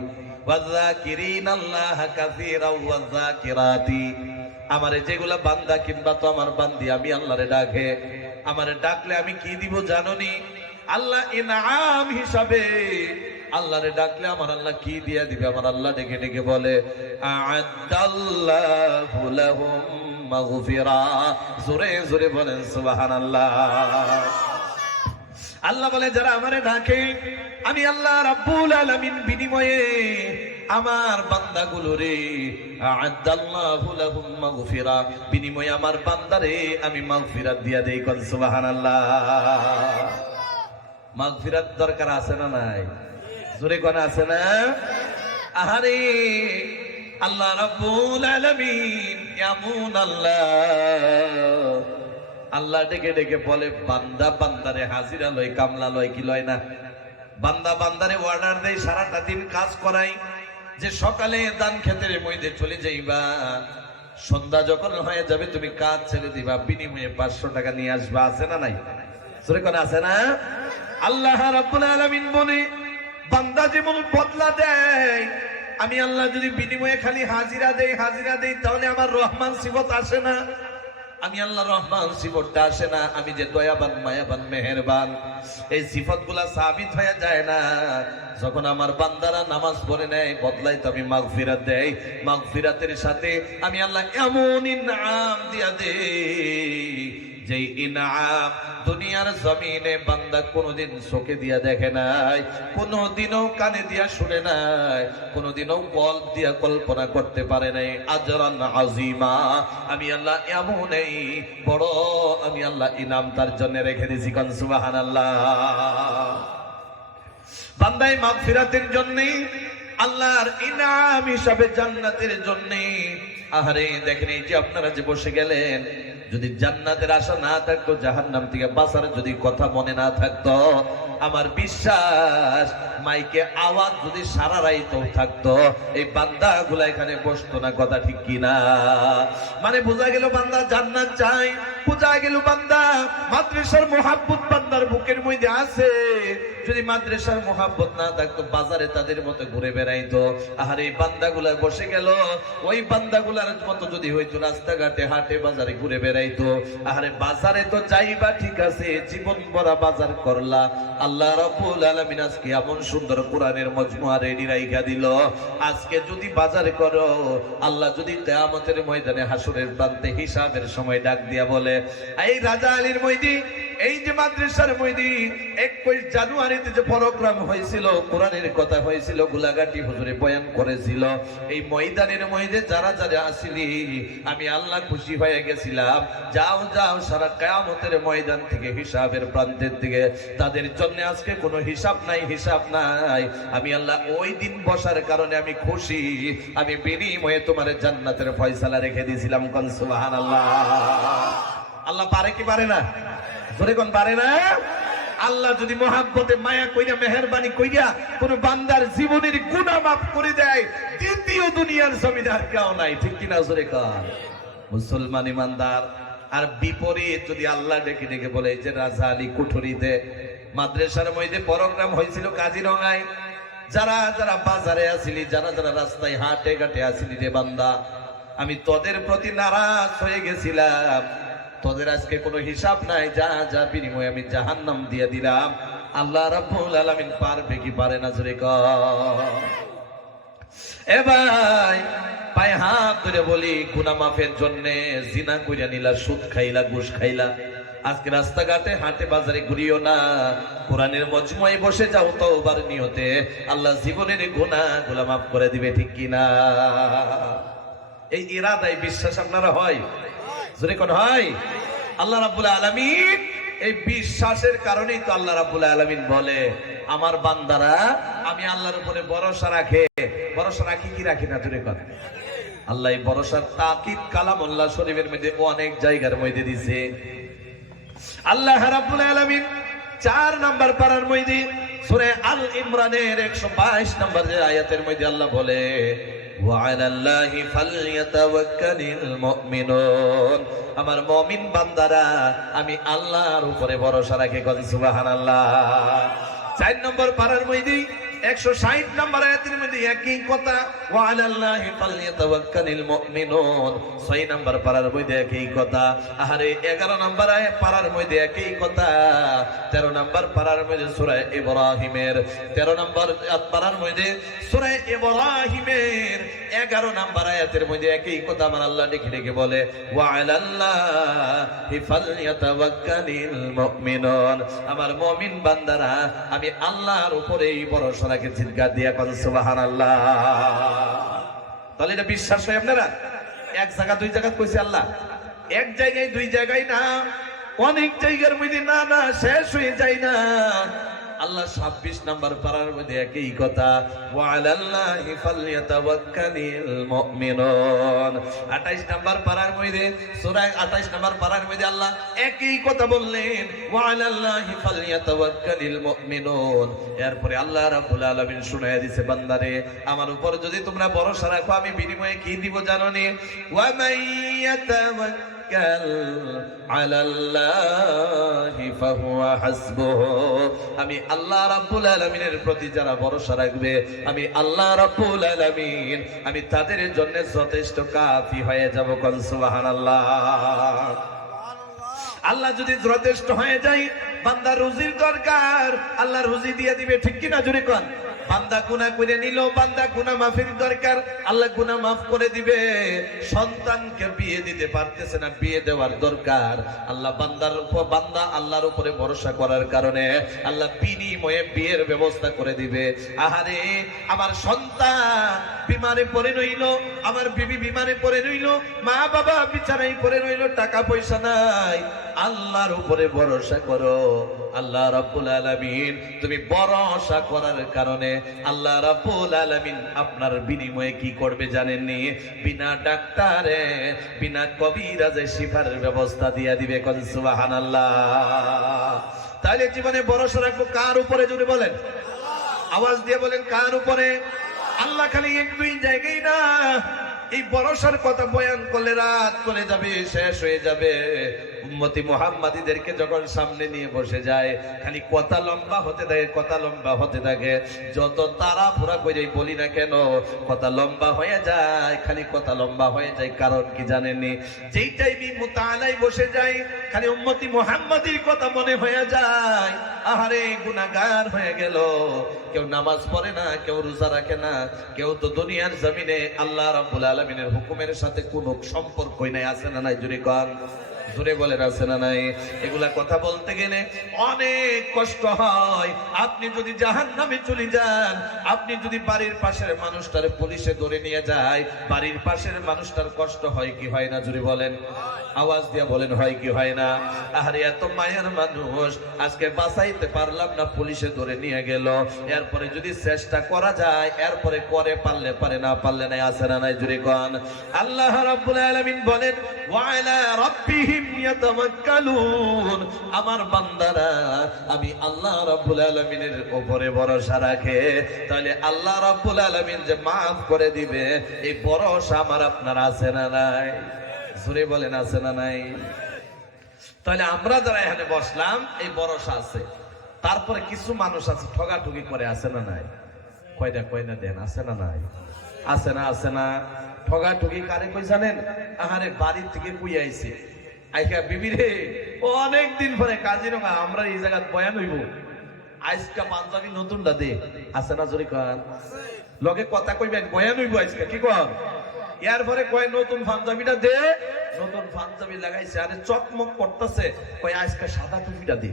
ওয়াযাকিরিনাল্লাহা কাসীরাও ওয়াযাকিরাতি, আমারে যেগুলা বান্দা কিংবা তো আমার বান্দি আমি আল্লাহরে ডাকে, আমারে ডাকলে আমি কি দিব জানোনি? আল্লাহ ইনআম হিসাবে আল্লাহরে ডাকলে আমার আল্লাহ কি দিয়া দিবে? আমার আল্লাহ ডেকে ডেকে বলে, আ'আদাল্লাহু লাহুম মাগফিরা। জোরে জোরে বলেন সুবহানাল্লাহ। আল্লাহ বলে, যারা আমারে ডাকে আমি আল্লাহ রাব্বুল আলামিন বিনিময়ে আমার বান্দাগুলোরে, আ'আদাল্লাহু লাহুম মাগফিরা, বিনিময়ে আমার বান্দারে আমি মাগফিরাত দিয়া দেই। কোন সুবহানাল্লাহ। মাগফিরাত দরকার আছে না নাই? জোরে কোন আছে না? আহারে আল্লাহ রাব্বুল আলামিন এমন আল্লাহ, আল্লাহ ডেকে ডেকে বলে, বান্দা বান্দারে হাজিরা লয়, কামলা লয় কি লয় না? বান্দা বান্দারে অর্ডার দেয়, সারাটা দিন কাজ করাই, যে সকালে ধান ক্ষেতের মধ্যে চলে যাইবা, সন্ধ্যা যখন হয়ে যাবে তুমি কাজ ছেড়ে দিবা, বিনিময়ে 500 টাকা নিয়ে আসবা। আছে না নাই? জোরে কোন আছে না? আল্লাহ রাব্বুল আলামিন বলে, বান্দা যেমন বদলা দেয়, আমি আল্লাহ যদি বিনিময়ে খালি হাজিরা দেই তাহলে আমার রহমান সিফত আসে না। আমি আল্লাহ রহমান সিফতটা আসে না। আমি যে দয়াবান, মায়াবান, মেহেরবান, এই সিফতগুলা সাবিত হয়ে যায় না যখন আমার বান্দারা নামাজ পড়ে নেয়, বদলাই তো আমি মাগফিরাত দেই। মাগফিরাতের সাথে আমি আল্লাহ এমন ইনআম দিয়া দেই, যে ইনআম দুনিয়ার জমিনে বান্দা কোনোদিন চোখে দিয়া দেখে নাই, কোনোদিনও কানে দিয়া শুনে নাই, কোনোদিনও কল্প দিয়া কল্পনা করতে পারে নাই। আজরান আযীমা, আমি আল্লাহ এমনই বড় আমি আল্লাহ ইনাম তার জন্য রেখে দিয়েছি। কোন সুবহানাল্লাহ। বান্দাই মাগফিরাতের জন্য, আল্লাহর ইনাম হিসাবে জান্নাতের জন্য। আহারে দেখেন, এই যে আপনারা যে বসে গেলেন, যদি জান্নাতের আশা না থাকতো, জাহান্নাম থেকে বাঁচার যদি কথা মনে না থাকতো, আমার বিশ্বাস মাইকে আওয়াজ যদি সারা রাইতো থাকতো, এই বান্দাগুলা এখানে বসতো না। কথা ঠিক কিনা? মানে বোঝা গেল বান্দা জান্নাত চাই, বোঝা গেল বান্দা মাদ্রাসার মোহাব্বত বান্দার বুকের মধ্যে আছে। যদি মাদ্রাসার মোহাব্বত না থাকতো, বাজারে তাদের মতো ঘুরে বেড়াইতো। আর এই বান্দাগুলা বসে গেল, ওই বান্দাগুলার মতো যদি হইতো রাস্তাঘাটে হাটে বাজারে ঘুরে বেড়াইতো। আরে বাজারে তো যাইবা ঠিক আছে, জীবন ভরা বাজার করলা, আল্লাহ রাব্বুল আলামিন আজকে এমন সুন্দর কোরআনের মজমুয়া রেডি রাইখা দিল। আজকে যদি বাজার করো, আল্লাহ যদি কিয়ামতের ময়দানে হাসরের প্রান্তে হিসাবের সময় ডাক দিয়া বলে, এই রাজা আলীর ময়দি, এই যে মাদ্রাসার ময়দি 21 জানুয়ারিতে যে প্রোগ্রাম হয়েছিল, কোরআনের কথা হয়েছিল, গোলাঘাটি হুজুরে বয়ান করেছিল, এই ময়দানের মধ্যে যারা যারা আসিলি, আমি আল্লাহ খুশি হয়ে গেছিলাম। যাও যাও, সারা কিয়ামতের ময়দান থেকে হিসাবের প্রান্তের দিকে, তাদের জন্য আজকে কোনো হিসাব নাই, হিসাব নাই। আমি আল্লাহ ওই দিন বসার কারণে আমি খুশি, আমি বিনিময়ে তোমার জান্নাতের ফয়সালা রেখে দিয়েছিলাম। কোন সুবহানাল্লাহ। আল্লাহ পারে কি পারে না? জোরে কোন পারে না? আল্লাহ যদি মহাব্বতে মায়া কইরা, মেহেরবানি কইরা কোন বান্দার জীবনের গুনাহ মাফ করে দেয়, দ্বিতীয় দুনিয়ার জমিদার কেউ নাই। ঠিক কিনা? জোরে কর। মুসলমান ইমানদার। আর বিপরীত যদি আল্লাহ ডেকে ডেকে বলে, যে রাজা আলী কুঠুরিতে মাদ্রাসার মধ্যে প্রোগ্রাম হয়েছিল কাজিরঙায়, যারা যারা বাজারে আসিলি, যারা যারা রাস্তায় হাটে ঘাটে আসিলি রে বান্দা, আমি তোদের প্রতি নারাজ হয়ে গেছিলাম, তোদের আজকে কোনো হিসাব নাই, যা যা বিনিময়ে আমি জাহান্নাম দিয়ে দিলাম। আল্লাহ রাব্বুল আলামিন পারবে কি পারে না? জোরে কর। এ ভাই, পায়ে হাত ধরে বলি, গুনাহ মাফের জন্য জিনা কইরা নিলা, সুদ খাইলা, ঘুষ খাইলা, আজকে রাস্তাঘাটে হাটে বাজারে ঘুরিও না, কোরআনের মজমুয়ায় বসে যাও তওবার নিয়তে, আল্লাহ জীবনের গুনাহগুলো মাফ করে দিবে। ঠিক কিনা? এই ইরাদায় বিশ্বাস আপনারা হয়? জোরে কোন হয়? আল্লাহ রাব্বুল আলামিন এই বিশ্বাসের কারণেই তো আল্লাহ রাব্বুল আলামিন বলে, আমার বান্দারা আমি আল্লাহর উপরে ভরসা রাখে। ভরসা রাখি কি রাখি না? জোরে কোন। আল্লাহ এই ভরসার তাকিদ কালামুল্লাহ শরীফের মধ্যে অনেক জায়গার মধ্যে দিয়েছে। আল্লাহ রাব্বুল আলামিন 4 নাম্বার পারার মধ্যে সূরা আল ইমরানের 122 নাম্বার যে আয়াতের মধ্যে আল্লাহ বলে ওয়া আলাল্লাহি ফালইয়াতাওয়াক্কালিল মুমিনুন, আমার মুমিন বান্দারা আমি আল্লাহর উপরে ভরসা রাখি। কোন সুবহানাল্লাহ। 4 নম্বর পারার মধ্যে 160 নম্বর আয়াতের মধ্যে একই কথা ওয়া আলাল্লাহি ফালইয়াতাওয়াক্কালিল মুমিনুন। 6 নম্বর পারার মধ্যে একই কথা। আরে 11 নম্বর আয়াত পারার মধ্যে একই কথা। 13 নম্বর পারার মধ্যে সূরা ইব্রাহিমের 13 নম্বর পারার মধ্যে সূরা ইব্রাহিমের 11 নম্বর আয়াতের মধ্যে একই কথা আমার আল্লাহ ডেকে ডেকে বলে ওয়া আলাল্লাহি ফালইয়াতাওয়াক্কালিল মুমিনুন, আমার মুমিন বান্দারা আমি আল্লাহর উপরেই ভরসা রাখি। চিৎকার দিয়া কোন সুবহানাল্লাহ। তাহলে এটা বিশ্বাস হয় আপনারা? এক জায়গা দুই জায়গা কইছে আল্লাহ, এক জায়গায় দুই জায়গায় না, অনেক জায়গার মধ্যে না না শেষ হয়ে যায় না। আল্লাহ 26 নাম্বার পারার মধ্যে একই কথা ওয়া আলাল্লাহি ফালইয়াতাওয়াক্কালিল মুমিনুন। 28 নাম্বার পারার মধ্যে সূরা 28 নাম্বার পারার মধ্যে আল্লাহ একই কথা বললেন ওয়া আলাল্লাহি ফালইয়াতাওয়াক্কালিল মুমিনুন। এরপরে আল্লাহ রাব্বুল আলামিন শুনায়া দিয়েছে, বান্দারে আমার উপর যদি তোমরা ভরসা রাখো আমি বিনিময়ে কি দিব জানো নি? ওয়া মাইয়াতাওয়াক্কাল আলাল্লাহি ফাহুয়া হাসবুহু, আমি আল্লাহ রাব্বুল আলামিনের প্রতি যারা ভরসা রাখবে আমি আল্লাহ রাব্বুল আলামিন আমি তাদের জন্য যথেষ্ট কাফি হয়ে যাব। কোন সুবহানাল্লাহ। আল্লাহ যদি যথেষ্ট হয়ে যায়, বান্দা রুজির দরকার আল্লাহ রুজি দিয়ে দিবে, ঠিক কি না? জোরে কোন। বান্দা গুনাহ করে নিল, বান্দা গুনাহ মাফের দরকার আল্লাহ গুনাহ মাফ করে দিবে। সন্তানকে বিয়ে দিতে পারতেছে না, বিয়ে দেওয়ার দরকার আল্লাহ বান্দা আল্লাহর উপরে ভরসা করার কারণে আল্লাহ বিনিময়ে বিয়ের ব্যবস্থা করে দিবে। আহারে আমার সন্তান বিমারে পড়ে রইল, আমার বিবি বিমারে পড়ে রইল, মা বাবা বিছানায় পড়ে রইল, টাকা পয়সা নাই, আল্লাহর উপরে ভরসা করো। আল্লাহ রাব্বুল আলামিন তুমি ভরসা করার কারণে আল্লাহ রাব্বুল আলামিন আপনার বিনিময়ে কি করবে জানেননি? বিনা ডাক্তারে বিনা কবিরাজে শিফার ব্যবস্থা দিয়ে দিবে। কোন সুবহানাল্লাহ। তাহলে জীবনে ভরসা রাখবো কার উপরে? জোরে বলেন, আওয়াজ দিয়ে বলেন কার উপরে? আল্লাহ। খালি এক দুই জায়গায় না, এই ভরসার কথা বয়ান করলে রাত চলে যাবে, শেষ হয়ে যাবে। উম্মতি মুহাম্মাদীদেরকে যখন সামনে নিয়ে বসে যায় খালি কথা লম্বা হতে থাকে, কথা লম্বা হতে থাকে। যত তাড়াহুড়া করে বলি না কেন কথা লম্বা হয়ে যায়, খালি কথা লম্বা হয়ে যায়। কারণ কি জানেননি? যেই টাইমে মুতাআলায় বসে যায় খালি উম্মতি মুহাম্মাদীর কথা মনে হয়ে যায়। আহারে গুনাহগার হয়ে গেল, কেউ নামাজ পড়ে না, কেউ রোজা রাখে না, কেউ তো দুনিয়ার জমিনে আল্লাহ রাব্বুল আলামিনের হুকুমের সাথে কোনো সম্পর্কই নাই। আছে না নাই? জোরে কোন, জোরে বলেন আছে না নাই? এগুলা কথা বলতে গেলে অনেক কষ্ট হয়। আপনি যদি জাহান্নামে চলে যান, আপনি যদি বাড়ির পাশের মানুষটার পুলিশে ধরে নিয়ে যায়, বাড়ির পাশের মানুষটার কষ্ট হয় কি হয় না? জোরে বলেন, আওয়াজ দিয়ে বলেন হয় কি হয় না? আরে এত মায়ের মানুষ আজকে বাঁচাইতে পারলাম না, পুলিশে ধরে নিয়ে গেল। এরপরে যদি চেষ্টা করা যায়, এরপরে করে পারলে পারে, না পারলে নাই। আছে না নাই? জোরে কোন। আল্লাহ রাব্বুল আলামিন বলেন ওয়া আলা রাব্বিহিম ইয়াতাওয়াক্কালুন, আমার বান্দারা আমি আল্লাহ রাব্বুল আলামিনের উপরে ভরসা রাখে, তাহলে আল্লাহ রাব্বুল আলামিন যে maaf করে দিবে এই ভরসা আমার আপনার আছে না নাই? জোরে বলেন আছে না নাই? তাহলে আমরা যারা এখানে বসলাম এই ভরসা আছে। তারপরে কিছু মানুষ আছে ঠগাঠগি করে, আছে না নাই? কয়টা কয়না দেন, আছে না নাই? আছে না? আছে না? ঠগাঠগি কারে কই জানেন? আহারে বাড়ি থেকে কই আইছে, আইকা বিবি রে অনেক দিন পরে কাজিরঙা আমরা এই জায়গায় বয়ান হইব, আজকা পাঞ্জাবি নতুনটা দে। আছে না? জোরে কন। লগে কথা কইবেন বয়ান হইব আজকা, কি কন? এর পরে কয় নতুন পাঞ্জাবিটা দে, নতুন পাঞ্জাবি লাগাইছে, আরে চকমক করতেছে, কয় আজকা সাদা টুপিটা দে,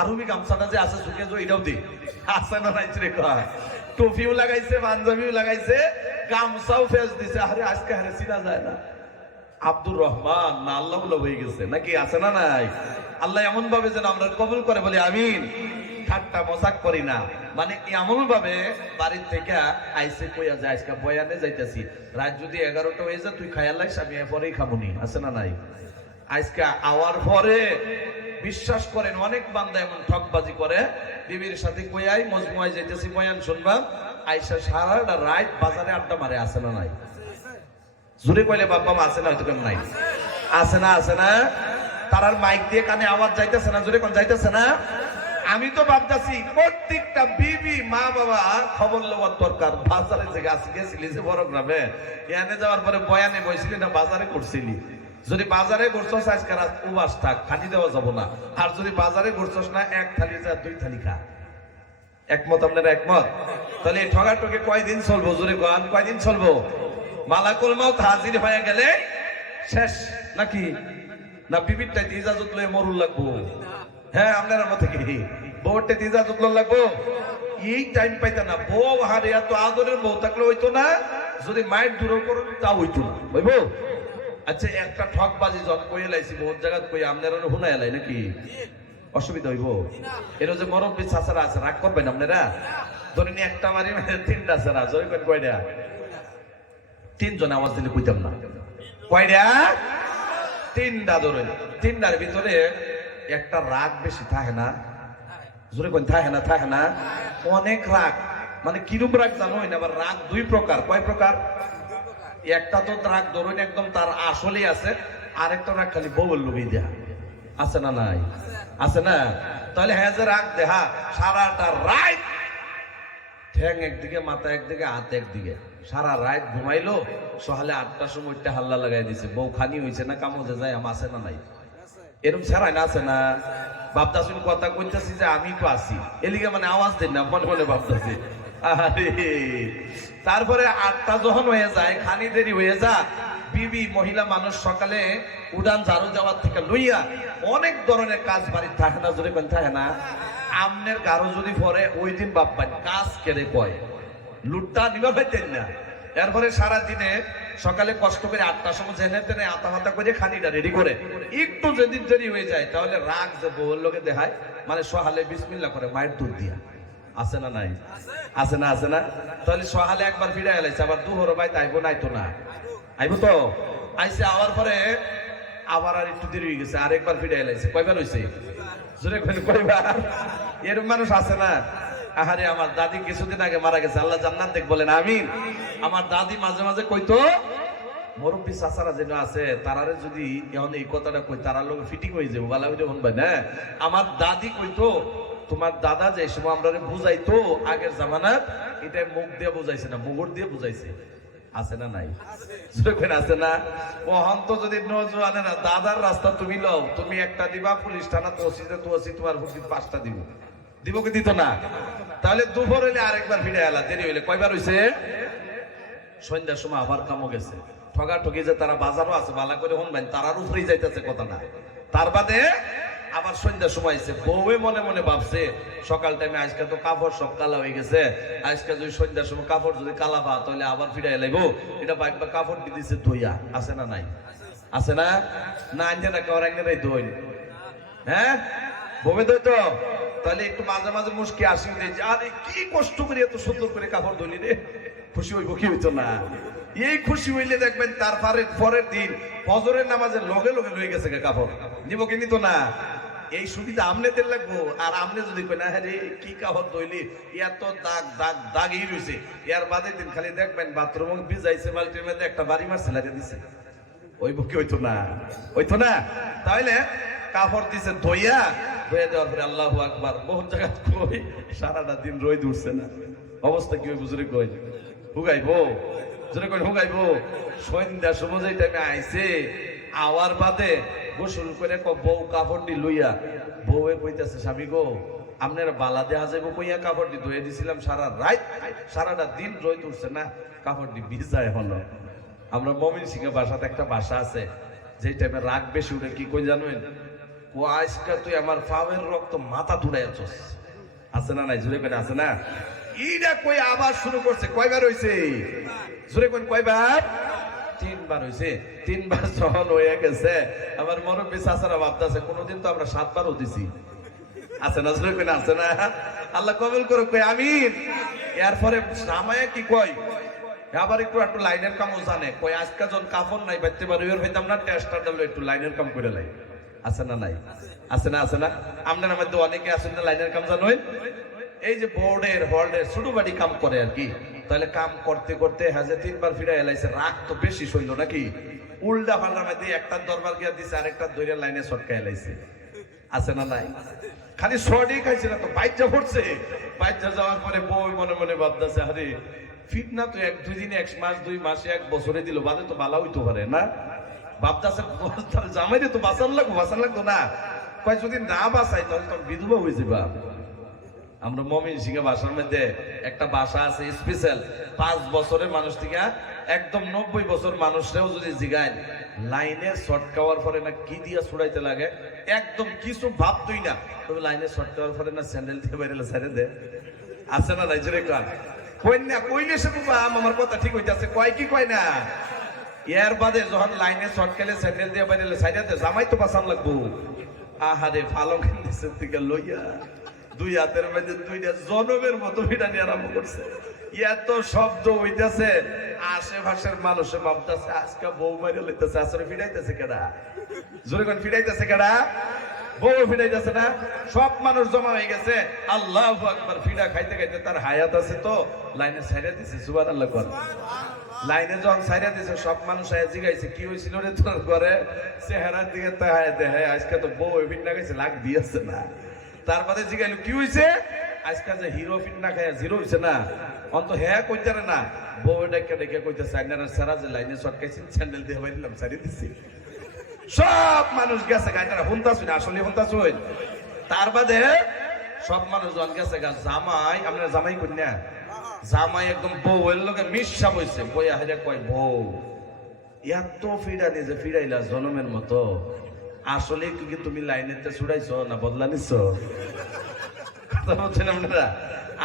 আরবি গামছাটা যে আছে ঝুঁকে যে এটাও দে। আছে না নাই? জোরে কয়। টুপিও লাগাইছে, পাঞ্জাবিও লাগাইছে, গামছাও ফেস দিছে। আরে আজকে হারে চিনা যায় না, আব্দুর রহমান না আল্লাহ হয়ে গেছে নাকি? আছে না নাই? আল্লাহ এমন ভাবে যেন আমরা কবুল করে বলি আমিন। ঠাট্টা মজাক করি না, মানে এমন ভাবে বাড়ির থেকে আইসে কইয়া যায় আজকে বয়ানে যাইতেছি, রাত যদি 11টা হয়ে যায় তুই খাইয়া লাইস, আমি পরেই খাবনি। আছে না নাই? আজকে আওয়ার পরে বিশ্বাস করেন অনেক বান্দা এমন ঠকবাজি করে, বিবির সাথে কইয়াই মজমুয়ায় যাইতেছি বয়ান শুনবাম, আইসা সারাটা রাত বাজারে আড্ডা মারে, আছে না নাই? জোরে কইলে বাপ্পা মা আছে না? হয়তো কেমন নাই, আছে না? আছে না? তারার মাইক দিয়ে কানে আওয়াজ যাইতেছে না? জোরে কোন যাইতেছে না? আমি তো ভাবতেছি প্রত্যেকটা বিবি মা বাবা খবর লওয়ার দরকার। বাজারে যে গাছ গেছিলি যে বড় গ্রামে, এখানে যাওয়ার পরে বয়ানে বইছিলি না বাজারে করছিলি? যদি বাজারে করছস আজকে রাত উবাস থাক, খানি দেওয়া যাব না। আর যদি বাজারে করছস না, এক থালি যা দুই থালি খা। একমত? আপনারা একমত? তাহলে এই ঠগাঠকি কয়দিন চলবো? জোরে গান, কয়দিন চলবো? মালাকুল মাউত হাজির হয়ে গেলে শেষ নাকি? না বিবিরটা ইজাজত লয়ে মরুল লাগবো? হ্যাঁ, আপনার মতে কি বউটা ইজাজত লয়ে লাগবো? এই টাইম পাইতা না। বউ হারে এত আদরের বউ থাকলে হইতো না, যদি মায়ের দূর করো তা হইতো না, হইব? আচ্ছা, একটা ঠকবাজি জন কইয়ে লাইছি বহুত জায়গা কই, আপনারা হুনাই এলাই নাকি? অসুবিধা হইব? এর যে মরব্বী চাচারা আছে, রাগ করবেন আপনারা? ধরে নি একটা মারি তিনটা আছে না, জয় করেন কয়টা? তিনজন আওয়াজ দিলে কইতাম না কয়টা? তিনটা। ধরে তিনটার ভিতরে একটা রাগ বেশি থাকে না? জোরে কোন থাকে না? থাকে না? অনেক রাগ। মানে কিরূপ রাগ জানো না? আবার রাগ দুই প্রকার। কয় প্রকার? একটা তো রাগ ধরুন একদম তার আসলেই আছে, আরেকটা রাগ খালি বউয়ের লোভই দেহা, আছে না নাই? আছে না? তাহলে হ্যাঁ যে রাগ দেহা সারাটা রাত ঠ্যাং একদিকে, মাথা একদিকে, হাত একদিকে, সারা রাত ঘুমাইলো, সকালে 8টার সময় উঠতে হাল্লা লাগাই দিছে, বউ খানি হয়েছে না কামড়ে যায়, আছে না নাই? এরকম ছাড়াই না? আছে না? ভাবতাছি কথা কইতেছি যে আমি তো আছি, এলিগে মানে আওয়াজ দেন না, মনে মনে ভাবতেছি। আরে তারপরে 8টা যখন হয়ে যায়, খানি দেরি হয়ে যা, বিবি মহিলা মানুষ সকালে উড়ান ঝাড়ু যাওয়ার থেকে লইয়া অনেক ধরনের কাজ বাড়ি থাকে না? যদি থাকে না? আমনের গারো যদি পরে ওই দিন বাপ্পান কাজ কেড়ে কয় লুটটা নিবা পাইতেন না। এরপরে সারা দিনে সকালে কষ্ট করে 8টার সময় জেনে তেনে আতা মাতা করে খানিটা রেডি করে, একটু যেদিন দেরি হয়ে যায় তাহলে রাগ যে বউর লোকে দেখায়, মানে সহালে বিসমিল্লাহ করে মায়ের দুধ দিয়া, আছে না নাই? আছে না? আছে না? তাহলে সহালে একবার ফিরে এলাইছে, আবার দুহর ভাই তাইবো নাই তো না? আইবো তো? আইসে আওয়ার পরে আবার আর একটু দেরি হয়ে গেছে, আরেকবার ফিরে এলাইছে। কয়বার হয়েছে? জোরে কয়বার? এরকম মানুষ আছে না? আহারে, আমার দাদি কিছুদিন আগে মারা গেছে, আল্লাহ জান্নাত দেখ বলেন আমিন। আমার দাদি মাঝে মাঝে কইতো, মুরব্বী চাচারা যেন আছে তারারে যদি এখন এই কথাটা কই, তারার লোক ফিটিং হয়ে যাবো, ভালো হইলে হন ভাই না। আমার দাদি কইতো, তোমার দাদা যে সময় আমরা বুঝাইতো আগের জামানাত, এটা মুখ দিয়ে বুঝাইছে না, মুগুর দিয়ে বুঝাইছে, আছে না নাই? আছে না? ওহন তো যদি নজওয়ানেরা দাদার রাস্তা তুমি লও, তুমি একটা দিবা পুলিশ থানা, তো ওসি তোমার ভুটি 5টা দিব, দিব কি দিত না? তাহলে দুপুর হইলে আরেকবার ফিরে এলা, দেরি হইলে কয়বার হইছে? সন্ধ্যার সময় আবার কামও গেছে, ঠগা ঠকি যে তারা বাজারও আছে, বালা করে হনবেন তারার উপরেই যাইতেছে কথা না। তার বাদে আবার সন্ধ্যার সময় এসে বউয়ে মনে মনে ভাবছে সকাল টাইমে আজকে তো কাপড় সব কালা হয়ে গেছে, আজকে যদি সন্ধ্যার সময় কাপড় যদি কালা পা তাহলে আবার ফিরে এলাইবো, এটা বাইকবা কাপড় দিয়ে দিচ্ছে ধুইয়া, আছে না নাই? আছে না? না আনছে না কেউ রাঙ্গেরাই ধুই, হ্যাঁ বউয়ে ধুই তো। তাহলে একটু মাঝে মাঝে মুশকি আসি দিয়েছে, আরে কি কষ্ট করে এত সুন্দর করে কাপড় ধুলি রে, খুশি হইব কি হইতো না? এই খুশি হইলে দেখবেন তার পরের দিন ফজরের নামাজের লগে লগে লয়ে গেছে কাপড়, নিব কি নিত না? এই সুবিধা আমনেদের লাগবো। আর আমনে যদি কই না রে কি কাপড় ধুইলি, এত দাগ দাগ দাগই রয়েছে, এর বাদে দিন খালি দেখবেন বাথরুম ভিজাইছে বালতির মধ্যে একটা বাড়ি মারছে লাগিয়ে দিছে, ওই বুকে হইতো না? হইতো না? তাহলে কাপড় দিছে ধইয়া, ধুয়ে দেওয়ার পরে আল্লাহু আকবার, বহুত জায়গা কই সারাটা দিন রোদ উঠছে না, অবস্থা কি ওই বুঝরে কই হুগাইবো, জোরে কই হুগাইবো। সন্ধ্যার সময় যে টাইমে আইছে আওয়ার বাদে গোসল করে বউ কাপড় দি লইয়া, বউয়ে কইতাছে স্বামী গো আপনারা বালা দেয়া যাবো কইয়া কাপড় দি ধুয়ে দিছিলাম সারা রাত, সারাটা দিন রোদ উঠছে না, কাপড় দি ভিজায় হলো। আমরা মমিন সিংহের বাসাতে একটা বাসা আছে, যে টাইমে রাগ বেশি উঠে কি কই জানেন, ও আজকে তুই আমার পাওয়ের রক্ত মাথা তুড়াইছস, আছে না নাই? জোরে করে আছে না? এইটা কই আবার শুরু করছে। কয়বার হইছে? জোরে কোন কয়বার? 3বার হইছে। 3বার যখন হয়ে গেছে আমার মুরব্বী চাচারা ভাবতেছে কোনোদিন তো আমরা 7বারও দিছি, আছে না? জোরে কোন আছে না? আল্লাহ কবুল করুক, কই আমিন। এরপরে সামায়ে কি কয়, আবার একটু লাইনের কামও জানে, কই আজকে যখন কাপড় নাই বাইতে পারি এর হইতাম না, টেস্টার দিলে একটু লাইনের কাম করে লাই, আছে না নাই? আছে না? আছে না? আপনার মধ্যে অনেকে আছেন না লাইনের কাম জানেন, এই যে বোর্ডের হল্ডের ছোট বাড়ি কাম করে আর কি। তাহলে কাম করতে করতে হাজে 3 বার ফিরে এলাইছে, রাগ তো বেশি সইল নাকি, উল্টা পাল্টার মধ্যে একটা দরবার গিয়া দিছে, আরেকটা দইরা লাইনে ছটকা এলাইছে। আছে না নাই? খালি শর্টই খাইছে না তো, বাইচা পড়ছে। বাইচা যাওয়ার পরে বই মনে মনে ভাবতেছে, আরে ফিট না তো, 1-2 দিন, 1 মাস 2 মাসে 1 বছরে দিল, বাদে তো ভালো হইতে পারে না। ভাবতেছে জামাই তো বাঁচান লাগতো না। কয় যদি না বাঁচাই তাহলে তো বিধবা হয়ে যাবা। আমরা ময়মনসিংহ ভাষার মধ্যে একটা ভাষা আছে স্পেশাল, 5 বছরের মানুষ থেকে একদম 90 বছর মানুষরাও যদি জিগায় লাইনে শর্ট খাওয়ার পরে না কি দিয়া ছুড়াইতে লাগে, একদম কিছু ভাবতই না, তবে লাইনে শর্ট খাওয়ার পরে না স্যান্ডেল দিয়ে বাইরে ছেড়ে দে। আছে না নাই? জোরে কন। কই না কইলে সে বাবা আমার কথা ঠিক হইতাছে, কয় কি কয় না। এর বাদে যখন লাইনে শর্ট খেলে স্যান্ডেল দিয়ে বাইরে ছাইড়া দে, জামাই তো বাঁচান লাগবো। আহারে ফালং নিচের থেকে লইয়া 2 হাতের মধ্যে 2টা জনমের মতো ফিটানি আরম্ভ করছে। এত শব্দ হইতেছে, আশেপাশের মানুষের ভাবতেছে আজকে বউ মারিয়ে লইতেছে, আসলে ফিটাইতেছে কেডা? জোরে কোন ফিটাইতেছে কেডা? বউ ফিটাইতেছে না? সব মানুষ জমা হয়ে গেছে। আল্লাহু আকবার। ফিডা খাইতে খাইতে তার হায়াত আছে তো লাইনে ছাইড়া দিছে। সুবহানাল্লাহ কোন। লাইনে যখন ছাইড়া দিছে সব মানুষ আয়া জিগাইছে কি হইছিল রে তোর ঘরে? চেহারার দিকে তাকায় দেখে আজকে তো বউ ফিন্না গেছে, লাগ দিয়েছে না। তারপরে জিগাইল কি হইছে? আজকে যে হিরো ফিন্না খায় জিরো হইছে না। অন্ত হ্যাঁ কইতারে না, বউ ডেকে ডেকে কইতেছে আইনারা সারা যে লাইনে শটকাইছেন স্যান্ডেল দিয়ে বাইরিলাম ছাড়ি দিছি। সব মানুষ গেছে গাইতারা হুনতাছ না, আসলে হুনতাছ হই। তার বাদে সব মানুষ জন গেছে গা। জামাই, আপনারা জামাই কই না? জামাই একদম বউ এর লগে মিশা বইছে, বইয়া হাইরা কয় বউ এত ফিরানি যে ফিরাইলা জনমের মতো, আসলে কি তুমি লাইনেতে ছুড়াইছো না বদলা নিছ? কথা বলছেন আপনারা?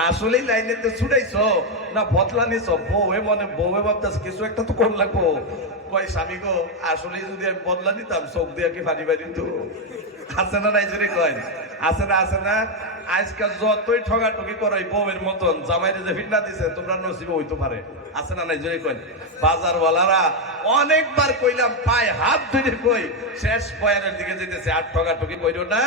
আসলেই লাইনেতে ছুটাইছো না বদলা নিছ? বউয়ে মনে বউয়ে ভাবতেছে কিছু একটা তো কোন লাগবো। কয় স্বামী গো আসলে যদি আমি বদলা নিতাম চোখ দিয়ে কি ফানি বাড়ি তো। আছে না নাই? জোরে কয়। আছে না? আছে না? আজকাল যতই ঠগাঠগি করো বউয়ের মতন জামাইরে যে ফিটনা দিছে তোমরা নসিবে হইতে পারে। আছে না নাই? জোরে কয়। বাজারওয়ালারা অনেকবার কইলাম, পায়ে হাত ধরে কই, শেষ বয়ানের দিকে যেতেছে, আর ঠগাঠগি কইরো না,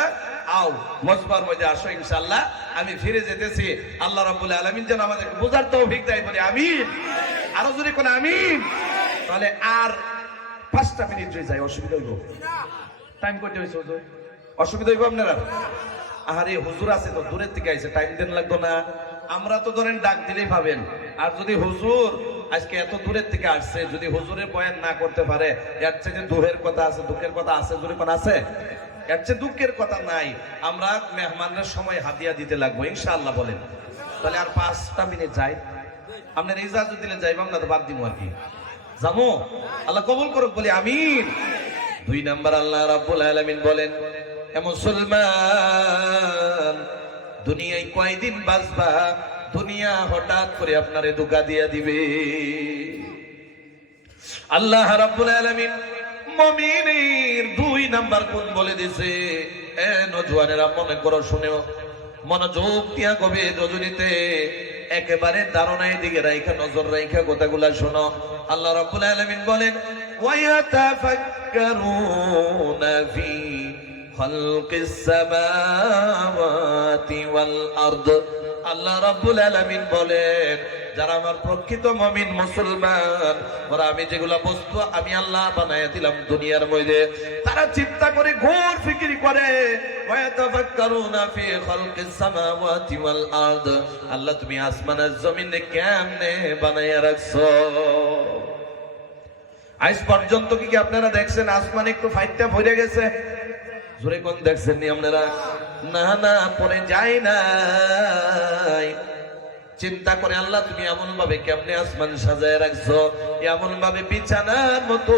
আও মজবার মধ্যে আসো ইনশাআল্লাহ। আমি ফিরে যেতেছি। আল্লাহ রাব্বুল আলামিন যেন আমাদেরকে বোঝার তৌফিক দেয়, বলি আমিন। আরো জোরে কোন আমিন। তাহলে আর 5টা মিনিট রয়ে যায়, অসুবিধা হইব? টাইম কইতে হইছে হুজুর? অসুবিধা হইব আপনারা? আরে হুজুর আছে তো, দূরের থেকে আইছে, টাইম দেন লাগতো না? আমরা তো ধরেন ডাক দিলেই পাবেন। আর যদি হুজুর আজকে এত দূরের থেকে আসছে, যদি হুজুরের বয়ান না করতে পারে, এর চেয়ে দুঃখের কথা আছে, দুঃখের কথা আছে, জোরে কোন আছে? এর চেয়ে দুঃখের কথা নাই। আমরা মেহমানদের সময় হাদিয়া দিতে লাগবো ইনশাআল্লাহ, বলেন। তাহলে আর 5টা মিনিট যাই, আপনার ইজাজত দিলে যাইবাম না তো বাদ দিব আর কি। যাবো? আল্লাহ কবুল করুক, বলি আমিন। 2 নাম্বার আল্লাহ রাব্বুল আলামিন বলেন, এ মুসলমান দুনিয়ায় কয়দিন বাঁচবা? দুনিয়া হঠাৎ করে আপনারে ধোঁকা দিয়া দিবে। আল্লাহ রাব্বুল আলামিন মুমিনের 2 নাম্বার গুণ বলে দিছে। এ নওজওয়ানেরা মনে করো, শুনেও মনোযোগ দিয়া গবে রজনীতে একেবারে ধারণায় দিকে রাইখা, নজর রাইখা কথাগুলা শোনো। আল্লাহ রাব্বুল আলামিন বলেন, ওয়ায়াতাফাক্কারুনা ফি খালকিস সামাওয়াতি ওয়াল আরদ। আল্লাহ রাব্বুল আলামিন বলেন, যারা আমার প্রকৃত মুমিন মুসলমান, ওরা আমি যেগুলা বস্তু আমি আল্লাহ বানায়া দিলাম দুনিয়ার মধ্যে, তারা চিন্তা করে ঘোর ফিকির করে। ওয়াতাফাক্কারুনা ফি খালকিস সামাওয়াতি ওয়াল আরদ, আল্লাহ তুমি আসমান আর জমিনে কেমনে বানায়া রাখছো? আজ পর্যন্ত কি আপনারা দেখছেন আসমান একটু ফাইটটা ভরে গেছে? জোরে কোন দেখছেন নি আপনারা? না না, পরে যায় নাই। চিন্তা করে আল্লাহ তুমি এমন ভাবে কেমনে আসমান সাজায় রাখছো, এমন ভাবে বিছানার মতো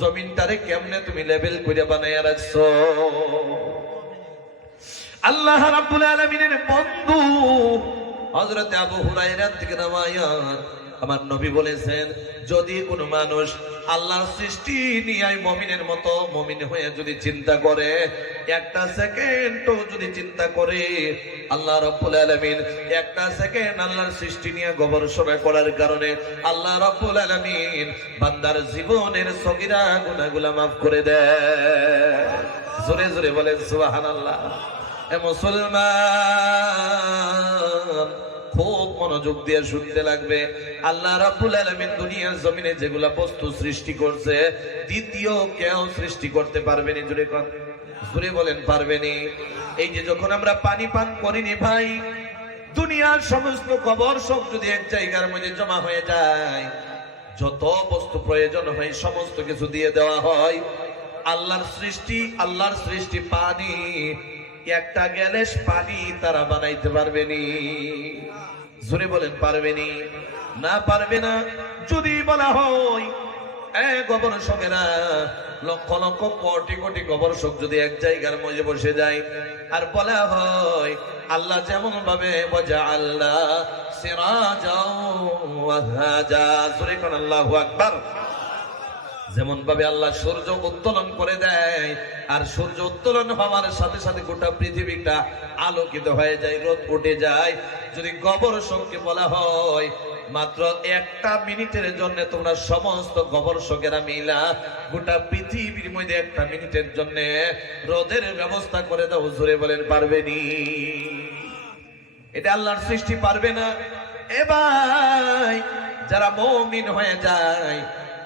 জমিনটারে কেমনে তুমি লেভেল করে বানায় রাখছো। আল্লাহ রাব্বুল আলামিনের বন্ধু হযরত আবু হুরায়রা থেকে রওয়ায়াত, আমার নবী বলেছেন, যদি কোনো মানুষ আল্লাহর সৃষ্টি নিয়ে মুমিনের মতো মুমিন হয়ে যদি চিন্তা করে, একটা সেকেন্ডও যদি চিন্তা করে আল্লাহ রাব্বুল আলামিন একটা সেকেন্ড আল্লাহর সৃষ্টি নিয়ে গবেষণা করার কারণে আল্লাহ রাব্বুল আলামিন বান্দার জীবনের সগীরা গুনাহগুলো maaf করে দেয়। জোরে জোরে বলেন সুবহানাল্লাহ। এ মুসলমান খুব মনোযোগ দিয়ে শুনতে লাগবে। আল্লাহ রাব্বুল আলামিন দুনিয়ার জমিনে যেগুলা বস্তু সৃষ্টি করছে দ্বিতীয় কেউ সৃষ্টি করতে পারবে না। জোরে বলেন পারবেনি। এই যে যখন আমরা পানি পান করিনি ভাই, দুনিয়ার সমস্ত কবর সব যদি এক জায়গার মধ্যে জমা হয়ে যায়, যত বস্তু প্রয়োজন হয় সমস্ত কিছু দিয়ে দেওয়া হয়, আল্লাহর সৃষ্টি পানি একটা গ্যালাস পানি তারা বানাইতে পারবেনি। জোরে বলেন পারবেনি না? পারবে না। যদি বলা হয় গবেষকেরা লক্ষ লক্ষ কোটি কোটি গবেষক যদি এক জায়গার মধ্যে বসে যায় আর বলা হয় আল্লাহ যেমন ভাবে ওয়াজআল্লাহ সিরাজাও ওয়াহাজা, জোরে কোন আল্লাহু আকবার, যেমন ভাবে আল্লাহ সূর্য উত্তোলন করে দেয় আর সূর্য উত্তোলন হওয়ার সাথে সাথে গোটা পৃথিবীটা আলোকিত হয়ে যায়, রোদ উঠে যায়। যদি গবেষককে বলা হয় মাত্র একটা মিনিটের জন্য তোমরা সমস্ত গবেষকেরা মিলা গোটা পৃথিবীর মধ্যে একটা মিনিটের জন্য রোদের ব্যবস্থা করে দাও, জোরে বলেন পারবেনি? এটা আল্লাহর সৃষ্টি পারবে না। এবার যারা মুমিন হয়ে যায়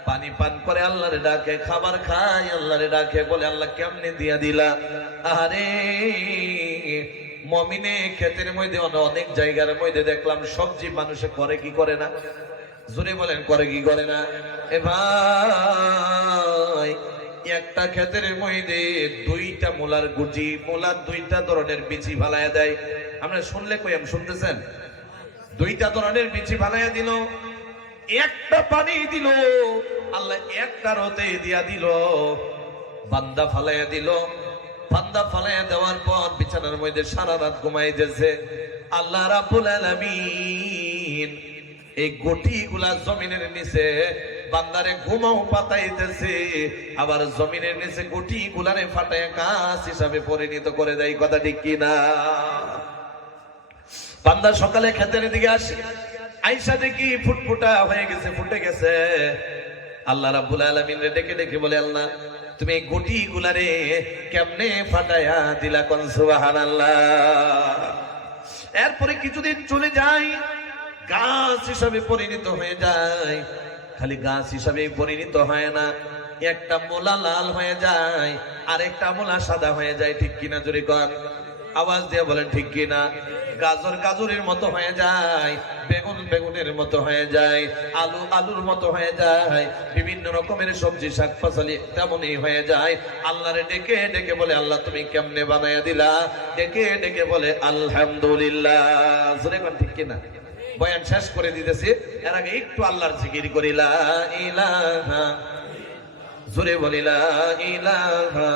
পানি পান করে আল্লাহরে ডাকে, খাবার খায় আল্লাহরে ডাকে, বলে আল্লাহ কেমনে দিয়া দিলা। আরে মুমিনে ক্ষেতের মধ্যে অনেক জায়গার মধ্যে দেখলাম সবজি মানুষে করে কি করে না? জোরে বলেন করে কি করে না? এ ভাই একটা ক্ষেতের মধ্যে দুইটা মূলার গুটি, মূলার দুইটা ধরনের বিচি ফালাইয়া দেয়। আমরা শুনলে কই আমি শুনতেছেন? দুইটা ধরনের বিচি ফালাইয়া দিল, একটা পানি দিল, আল্লাহ একটা রোদে দিয়া দিল, বান্দা ফালাইয়া দিল। বান্দা ফালাইয়া দেওয়ার পর বিছানার মধ্যে সারা রাত ঘুমাইতেছে। আল্লাহ রাব্বুল আলামিন এই গটিগুলা জমিনের নিচে বান্দারে ঘুমাও পাতাইতেছে, আবার জমিনের নিচে গটিগুলারে ফাটায় গাছ হিসাবে পরিণত করে দেয়। কথা ঠিক কিনা? বান্দা সকালে ক্ষেতের দিকে আসে, আইসা দেখি ফুটফুটা হয়ে গেছে, ফুটে গেছে। আল্লাহ রাব্বুল আলামিন রে ডেকে ডেকে বলে আল্লাহ তুমি এই গুটি গুলারে কেমনে ফাটায়া দিলা? কোন সুবহানাল্লাহ। এরপরে কিছুদিন চলে যায়, গাছ হিসাবে পরিণত হয়ে যায়। খালি গাছ হিসাবে পরিণত হয় না, একটা মোলা লাল হয়ে যায় আর একটা মোলা সাদা হয়ে যায়। ঠিক কিনা? জোরে কর, আওয়াজ দিয়ে বলেন ঠিক কিনা? গাজর গাজরের মতো হয়ে যায়, বেগুন বেগুনের মতো হয়ে যায়, আলু আলুর মতো হয়ে যায়, বিভিন্ন রকমের সবজি শাকপাচলি তেমনই হয়ে যায়। আল্লাহরে ডেকে ডেকে বলে আল্লাহ তুমি কেমনে বানায়া দিলা? ডেকে ডেকে বলে আলহামদুলিল্লাহ। জোরে কোন ঠিক কিনা? বয়ান শেষ করে দিতেছি, এর আগে একটু আল্লাহর জিকির করি। লা ইলাহা, জোরে বলি লা ইলাহা,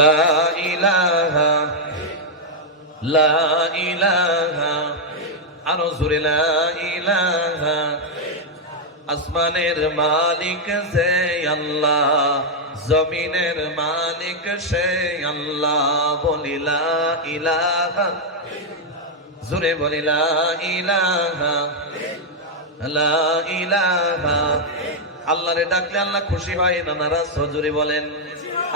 লা ইলাহা, লা ইলাহা, আরো জোরে লা ইলাহা। আসমানের মালিক সে আল্লাহ, জমিনের মালিক সে আল্লাহ, বলি লা ইলাহা, জোরে বলি লা ইলাহা, লা ইলাহা। আল্লাহরে ডাকলে আল্লাহ খুশি হয় না নারাজ? জোরে বলেন।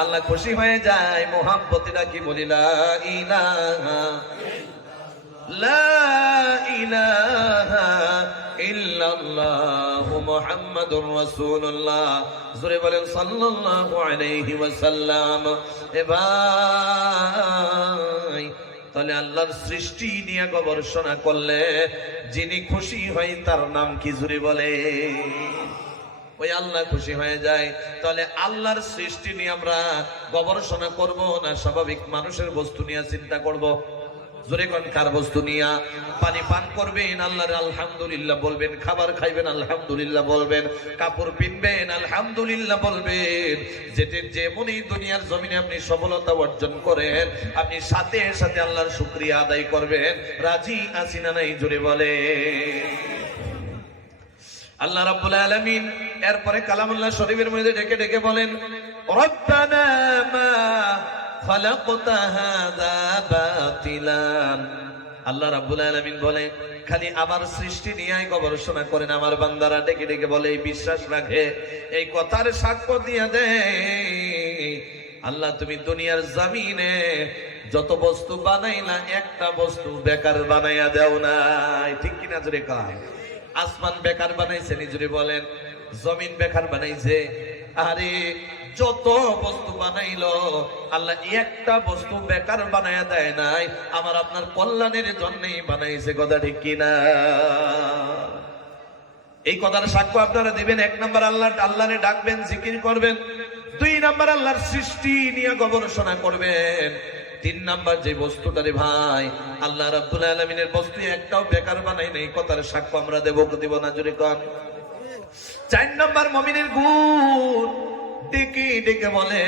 আল্লাহ খুশি হয়ে যায়, মোহাব্বতে ডাকি, বলি লা ইলাহা, লা ইলাহা ইল্লাল্লাহু মুহাম্মাদুর রাসূলুল্লাহ। জোরে বলেন সাল্লাল্লাহু আলাইহি ওয়াসাল্লাম। এ ভাই তাহলে আল্লাহর সৃষ্টি নিয়ে গবেষণা করলে যিনি খুশি হয় তার নাম কি? জোরে বলে। ওই আল্লাহ খুশি হয়ে যায়। তাহলে আল্লাহর সৃষ্টি নিয়ে আমরা গবেষণা করব না স্বাভাবিক মানুষের বস্তু নিয়ে চিন্তা করব? জোরে কোন কার বস্তু নিয়া? পানি পান করবেন আল্লাহর আলহামদুলিল্লাহ বলবেন, খাবার খাইবেন আলহামদুলিল্লাহ বলবেন, কাপড় পিনবেন আলহামদুলিল্লাহ বলবেন। যেমনই দুনিয়ার জমিনে আপনি সফলতা অর্জন করেন আপনি সাথে সাথে আল্লাহর শুকরিয়া আদায় করবেন। রাজি আছি না নাই? জোরে বলে। আল্লাহ রাব্বুল আলামিন এরপরে কালামুল্লাহ শরীফের মধ্যে ডেকে ডেকে বলেন, রব্বানা মা খালাকতা হাযা বাতিলান। আল্লাহ রাব্বুল আলামিন বলে, খালি আমার সৃষ্টি নিয়ে গবেষণা করেন। আমার বান্দারা ডেকে ডেকে বলে, এই বিশ্বাস রাখে, এই কথার সাক্ষ্য দিয়ে দেয়, আল্লাহ তুমি দুনিয়ার জমিনে যত বস্তু বানাইলা একটা বস্তু বেকার বানাইয়া দেও নাই। ঠিক কিনা জোরে কয়? আসমান বেকার বানাইছে নি জোরে বলেন? জমিন বেকার বানাইছে? আরে যত বস্তু বানাইলো আল্লাহ একটা বস্তু বেকার বানাইয়া দেয় নাই, আমার আপনার কল্যাণের জন্যই বানাইছে। কথা ঠিক কিনা? এই কথার সাক্ষ্য আপনারা দিবেন। 1 নাম্বার আল্লাহরে ডাকবেন, জিকির করবেন। 2 নাম্বার আল্লাহর সৃষ্টি নিয়ে গবেষণা করবেন। 3 নাম্বার যে বস্তুটারে ভাই আল্লাহ রাব্বুল আলামিনের বস্তু একটাও বেকার বানাই নাই, কথার সাক্ষ্য আমরা দেব দিব না জোরে কোন? 4 নাম্বার মুমিনের গুণ ডেকে ডেকে বলে,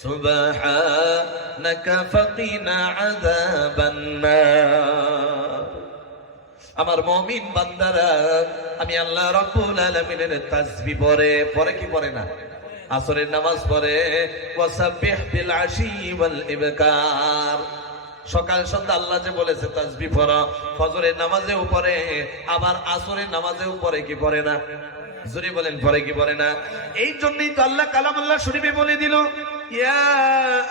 সুবহানাকা ফাকিনা আযাবান নার। আমার মুমিন বান্দারা, আমি আল্লাহ রাব্বুল আলামিনের তাসবিহ পড়ে কি পড়ে না? আসরের নামাজ পড়ে, ওয়াসাব্বিহ বিল আশি ওয়াল ইবকার। সকাল সন্ধ্যা আল্লাহ যে বলেছে তাসবিহ পড়ো, ফজরের নামাজেও পড়ে, আবার আসরের নামাজেও পড়ে কি পড়ে না? জোরে বলেন, পড়ে কি পড়ে না? এই জন্যই তো আল্লাহ কালামুল্লাহ শরীফে বলে দিল, ইয়া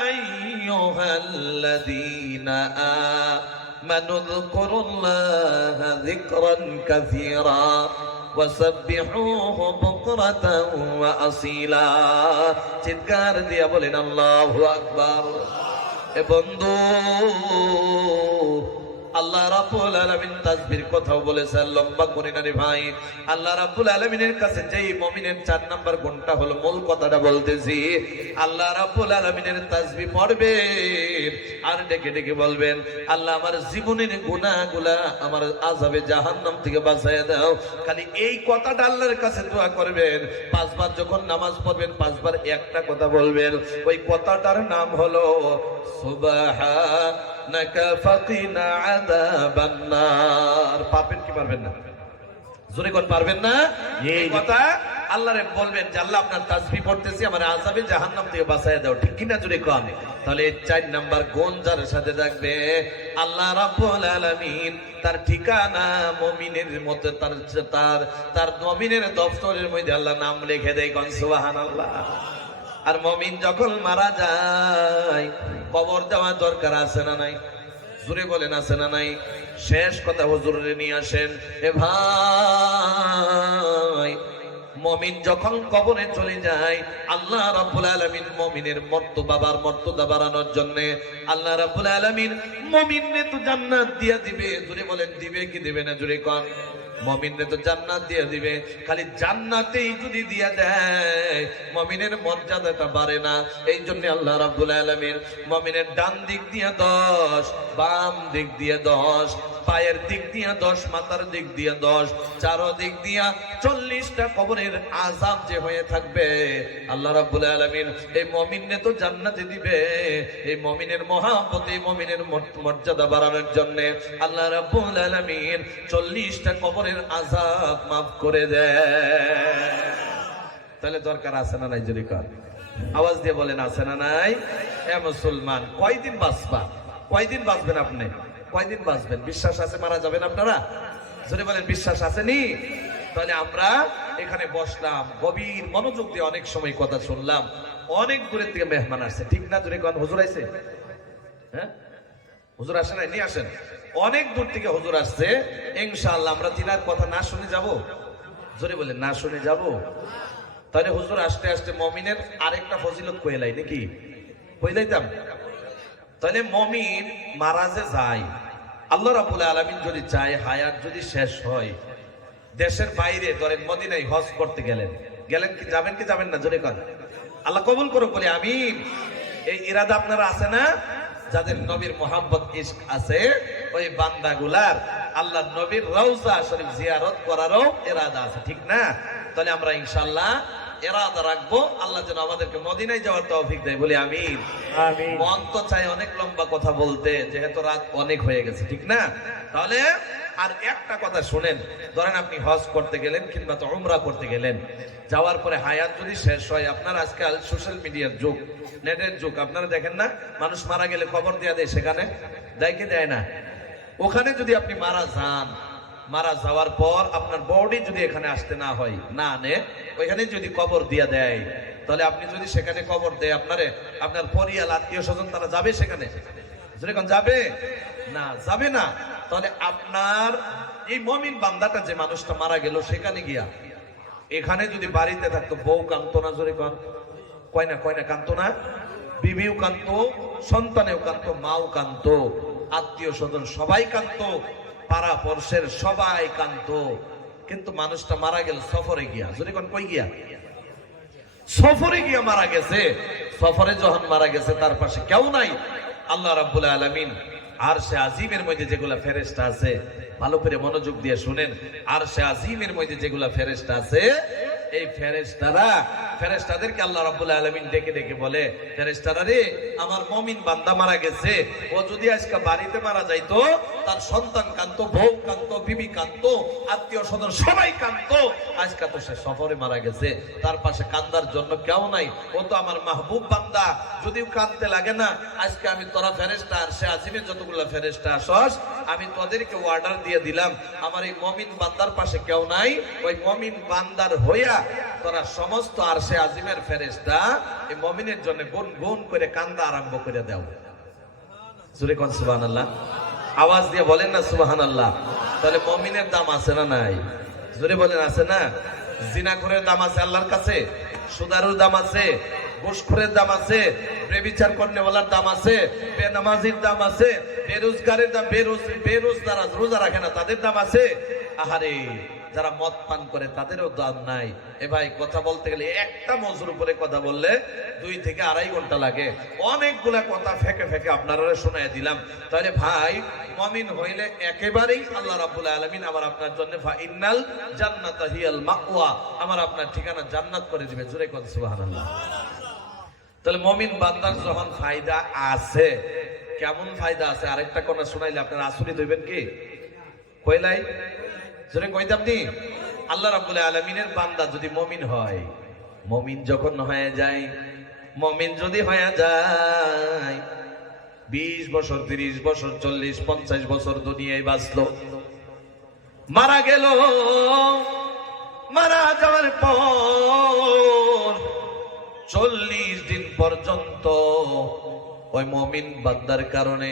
আইয়ুহাল্লাযীনা আমানু যকুরুল্লাহা যিকরান কাসীরা ওয়াসাব্বিহুহু বুকরাতাও ওয়া আসীলা। চিৎকার দিয়া বলেন আল্লাহু আকবার। এ বন্ধু, আল্লাহ রাব্বুল আলামিন তাসবিহর কথাও বলেছেন, লম্বা করে না রে ভাই। আল্লাহ রাব্বুল আলামিনের কাছে যেই মুমিনের 4 নাম্বার গুণটা হলো, মূল কথাটা বলতেছি, আল্লাহ রাব্বুল আলামিনের তাসবিহ পড়বেন আর ডেকে ডেকে বলবেন, আল্লাহ আমার জীবনের গুনাহগুলা আমার আযাবে জাহান্নাম থেকে বাঁচাইয়া দাও। খালি এই কথাটা আল্লাহর কাছে দোয়া করবেন। 5 বার যখন নামাজ পড়বেন 5 বার একটা কথা বলবেন, ওই কথাটার নাম হলো সুবহানাকা ফাকিনা আযাবান নার। পারবেন কি পারবেন না? জোরে কোন পারবেন না? এই কথা আল্লাহরে বলবেন যে আল্লাহ আপনার তাসবিহ পড়তেছি, আমার আযাবে জাহান্নাম থেকে বাঁচাইয়া দাও। ঠিক কিনা জোরে কোন? তাহলে 4 নাম্বার গুণ যার সাথে থাকবে, আল্লাহ রাব্বুল আলামিন তার ঠিকানা মুমিনের মধ্যে তার মুমিনের দফতরের মধ্যে আল্লাহ নাম লিখে দেয়। কোন সুবহানাল্লাহ। আর মুমিন যখন মারা যায় কবর দেওয়া দরকার আছে না নাই? জোরে বলেন, আছে না নাই? শেষ কথা হুজুরে নিয়ে আসেন। এ ভাই, মুমিন যখন কবরে চলে যায়, আল্লাহ রাব্বুল আলামিন মুমিনের মর্তবা বাড়ানোর জন্য আল্লাহ রাব্বুল আলামিন মুমিনকে তো জান্নাত দিয়ে দিবে। জোরে বলেন, দিবে কি দিবে না? জোরে কোন? মুমিনকে তো জান্নাত দিয়ে দিবে। খালি জান্নাতেই যদি দিয়ে দেয়, মুমিনের মর্যাদাটা বাড়ে না। এই জন্য আল্লাহ রাব্বুল আলামিন মুমিনের ডান দিক দিয়ে 10, বাম দিক দিয়ে 10, পায়ের দিক দিয়ে 10, মাথার দিক দিয়ে 10, চারো দিক দিয়া 40টা কবরের আযাব যে হয়ে থাকবে, আল্লাহ রাব্বুল আলামিন এই মুমিনকে তো জান্নাতে দিবে। এই মুমিনের মহব্বতে, মুমিনের মর্যাদা বাড়ানোর জন্য আল্লাহ রাব্বুল আলামিন 40টা কবরের আযাব মাফ করে দেয়। তাহলে দরকার আছে না নাই? যদি কর আওয়াজ দিয়ে বলেন, আছে না নাই? এ মুসলমান, কয়দিন বাঁচবা? কয়দিন বাঁচবেন আপনি? কয়দিন বাঁচবেন? বিশ্বাস আছে মারা যাবেন আপনারা? যদি বলেন বিশ্বাস আছে নি? তাহলে আমরা এখানে বসলাম, গভীর মনোযোগ দিয়ে অনেক সময় কথা শুনলাম। অনেক দূরের থেকে মেহমান আসছে, ঠিক না? জোরে কোন? হুজুর আইছে? হ্যাঁ, হুজুর আসে নাই? নিয়ে আসেন। অনেক দূর থেকে হুজুর আসছে। ইনশাআল্লাহ আমরা তিনার কথা না শুনে যাব? জোরে বলেন, না শুনে যাব? তাহলে হুজুর আসতে আসতে মুমিনের আরেকটা ফজিলত কইলাই নাকি? কইলাইতাম। তাহলে মুমিন মারা যে যায়, আল্লাহ রাব্বুল আলামিন যদি চায়, হায়াত যদি শেষ হয়, দেশের বাইরে ধরেন মদিনায় হজ করতে গেলেন কি যাবেন কি যাবেন না? জোরে কথা আল্লাহ কবুল করুক বলে আমিন। এই ইরাদা আপনারা আছে না? যাদের নবীর মোহাব্বত ইশক আছে, ওই বান্দাগুলার আল্লাহ নবীর রওজা শরীফ জিয়ারত করারও ইরাদা আছে, ঠিক না? তাহলে আমরা ইনশাআল্লাহ ইরাদা রাখবো, আল্লাহ যেন আমাদেরকে মদিনায় যাওয়ার তৌফিক দেয় বলি আমিন। আমিন। মন তো চাই অনেক লম্বা কথা বলতে, যেহেতু রাত অনেক হয়ে গেছে, ঠিক না? তাহলে আর একটা কথা শুনেন, ধরেন আপনি হজ করতে গেলেন কিংবা তো উমরা করতে গেলেন, যাওয়ার পরে হায়াত যদি শেষ হয়, আপনার আজকাল সোশ্যাল মিডিয়ার যুগ, নেটের যুগ, আপনারা দেখেন না মানুষ মারা গেলে খবর দেয়া দেয়, সেখানে দেয় কি দেয় না? ওখানে যদি আপনি মারা যান, মারা যাওয়ার পর আপনার বডি যদি এখানে আসতে না হয়, না আনে, ওইখানে যদি কবর দিয়া দেয়, তাহলে আপনি যদি সেখানে কবর দেয় আপনার পরিয়াল আত্মীয় স্বজন তারা যাবে সেখানে? যেরকম যাবে না, যাবে না। তাহলে আপনার এই মুমিন বান্দাটা যে মানুষটা মারা গেল সেখানে গিয়া, এখানে যদি বাড়িতে থাকতো, বউ কাঁদতো না? জোরে কন, কয় না কাঁদতো না? বিবিও কাঁদতো, সন্তানেও কাঁদতো, মাও কাঁদতো, আত্মীয় স্বজন সবাই কাঁদতো, পাড়া পড়শের সবাই কাঁদতো। কিন্তু মানুষটা মারা গেল সফরে গিয়া। জোরে কন, কই গিয়া? সফরে গিয়া মারা গেছে। সফরে যখন মারা গেছে তার পাশে কেউ নাই। আল্লাহ রাব্বুল আলামিন আরশে আজিমের মধ্যে যেগুলা ফেরেশতা আছে, ভালো করে মনোযোগ দিয়ে শুনেন, আরশে আজিমের মধ্যে যেগুলা ফেরেশতা আছে, এই ফেরেশতাদেরকে আল্লাহ রাব্বুল আলামিন ডেকে ডেকে বলে, ফেরেশতারা রে, আমার মুমিন বান্দা মারা গেছে, ও যদি আজকে বাড়িতে মারা যাইতো, তার সন্তান কাঁদতো, বউ কাঁদতো, বিবি কাঁদতো, আত্মীয় স্বজন সবাই কাঁদতো। আজকে তো সে সফরে মারা গেছে, তার পাশে কান্দার জন্য কেউ নাই, ও তো আমার মাহবুব বান্দা, যদিও কাঁদতে লাগে না। আজকে আমি তোরা ফেরেশতা আর সে আজিমের যতগুলো ফেরেশতা আসস, আমি তোদেরকে অর্ডার দিয়ে দিলাম, আমার এই মুমিন বান্দার পাশে কেউ নাই, ওই মুমিন বান্দার হইয়া তোরা সমস্ত আর সে আজিমের ফেরেশতা এই মুমিনের জন্য গুন গুন করে কান্দা আরম্ভ করে দাও। জোরে কোন সুবহানাল্লাহ, আওয়াজ দিয়ে বলেন না সুবহানাল্লাহ। তাহলে মুমিনের দাম আছে না নাই? জোরে বলেন, আছে না? জিনাখোরের দাম আছে আল্লাহর কাছে, সুদারুর দাম আছে, ঘুষখোরের দাম আছে, বেবিচার করনেওয়ালার দাম আছে, বেনামাজির দাম আছে, বেরোজগারের দাম, বেরোজগার রোজা রাখে না তাদের দাম আছে। আহারে, যারা মদ পান করে তাদেরও দাম নাই। এ ভাই, কথা বলতে গেলে একটা মজুর উপরে কথা বললে 2 থেকে 2.5 ঘন্টা লাগে। অনেকগুলা কথা ফেকে ফেকে আপনারা শোনায় দিলাম। তাহলে ভাই, মুমিন হইলে একেবারেই আল্লাহ রাব্বুল আলামিন আমার আপনার জন্য ফাইনাল জান্নাতা হিয়াল মাওয়া, আমার আপনার ঠিকানা জান্নাত করে দিবে। জোরে কথা সুবহানাল্লাহ। তাহলে মুমিন বান্দার যখন ফায়দা আছে, কেমন ফায়দা আছে আরেকটা কথা শোনাইলে আপনারা আশ্চর্য হইবেন। কি কইলাই? জোরে কইতাম নি? আল্লাহ রাব্বুল আলামিনের বান্দা যদি মুমিন হয়, মুমিন যখন হয়ে যায়, মুমিন যদি হয়ে যায়, 20 বছর, 30 বছর, 40, 50 বছর দুনিয়ায় বাঁচলো, মারা গেল, মারা যাওয়ার পর 40 দিন পর্যন্ত ওই মুমিন বান্দার কারণে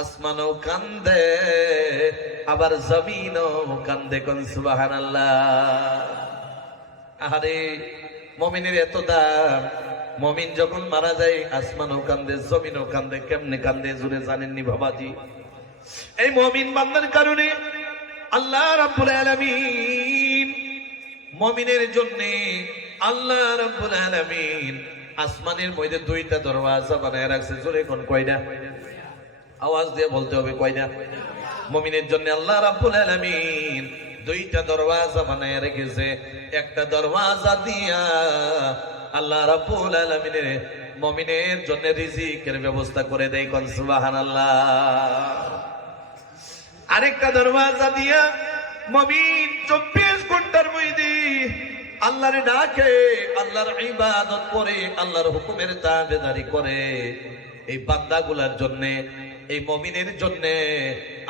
আসমানও কান্দে, আবার জমিনও কান্দে। কোন সুবহানাল্লাহ। আরে, মুমিনের এত দাম, মুমিন যখন মারা যায় আসমানও কান্দে, জমিনও কান্দে। কেমনে কান্দে জুড়ে জানেননি বাবাজি? এই মুমিন বান্দার কারণে আল্লাহ রাব্বুল আলামিন মুমিনের জন্য, আল্লাহ রাব্বুল আলামিন আসমানের মধ্যে 2টা দরওয়াজা বানায় রাখছে। জোরে কোন কয়টা? আওয়াজ দিয়ে বলতে হবে, কয়টা? মুমিনের জন্য আল্লাহ রাব্বুল আলামিন 2টা দরওয়াজা বানায় রেখেছে। একটা দরওয়াজা দিয়া আল্লাহ রাব্বুল আলামিনের মুমিনের জন্য রিজিকের ব্যবস্থা করে দেয়। কোন সুবহানাল্লাহ। আরেকটা দরওয়াজা দিয়া মুমিন 24 ঘন্টার মধ্যে আল্লাহর ডাকে, আল্লাহর ইবাদত করে, আল্লাহর হুকুমের তাবেদারি করে। এই বান্দাগুলার জন্য, এই মুমিনের জন্য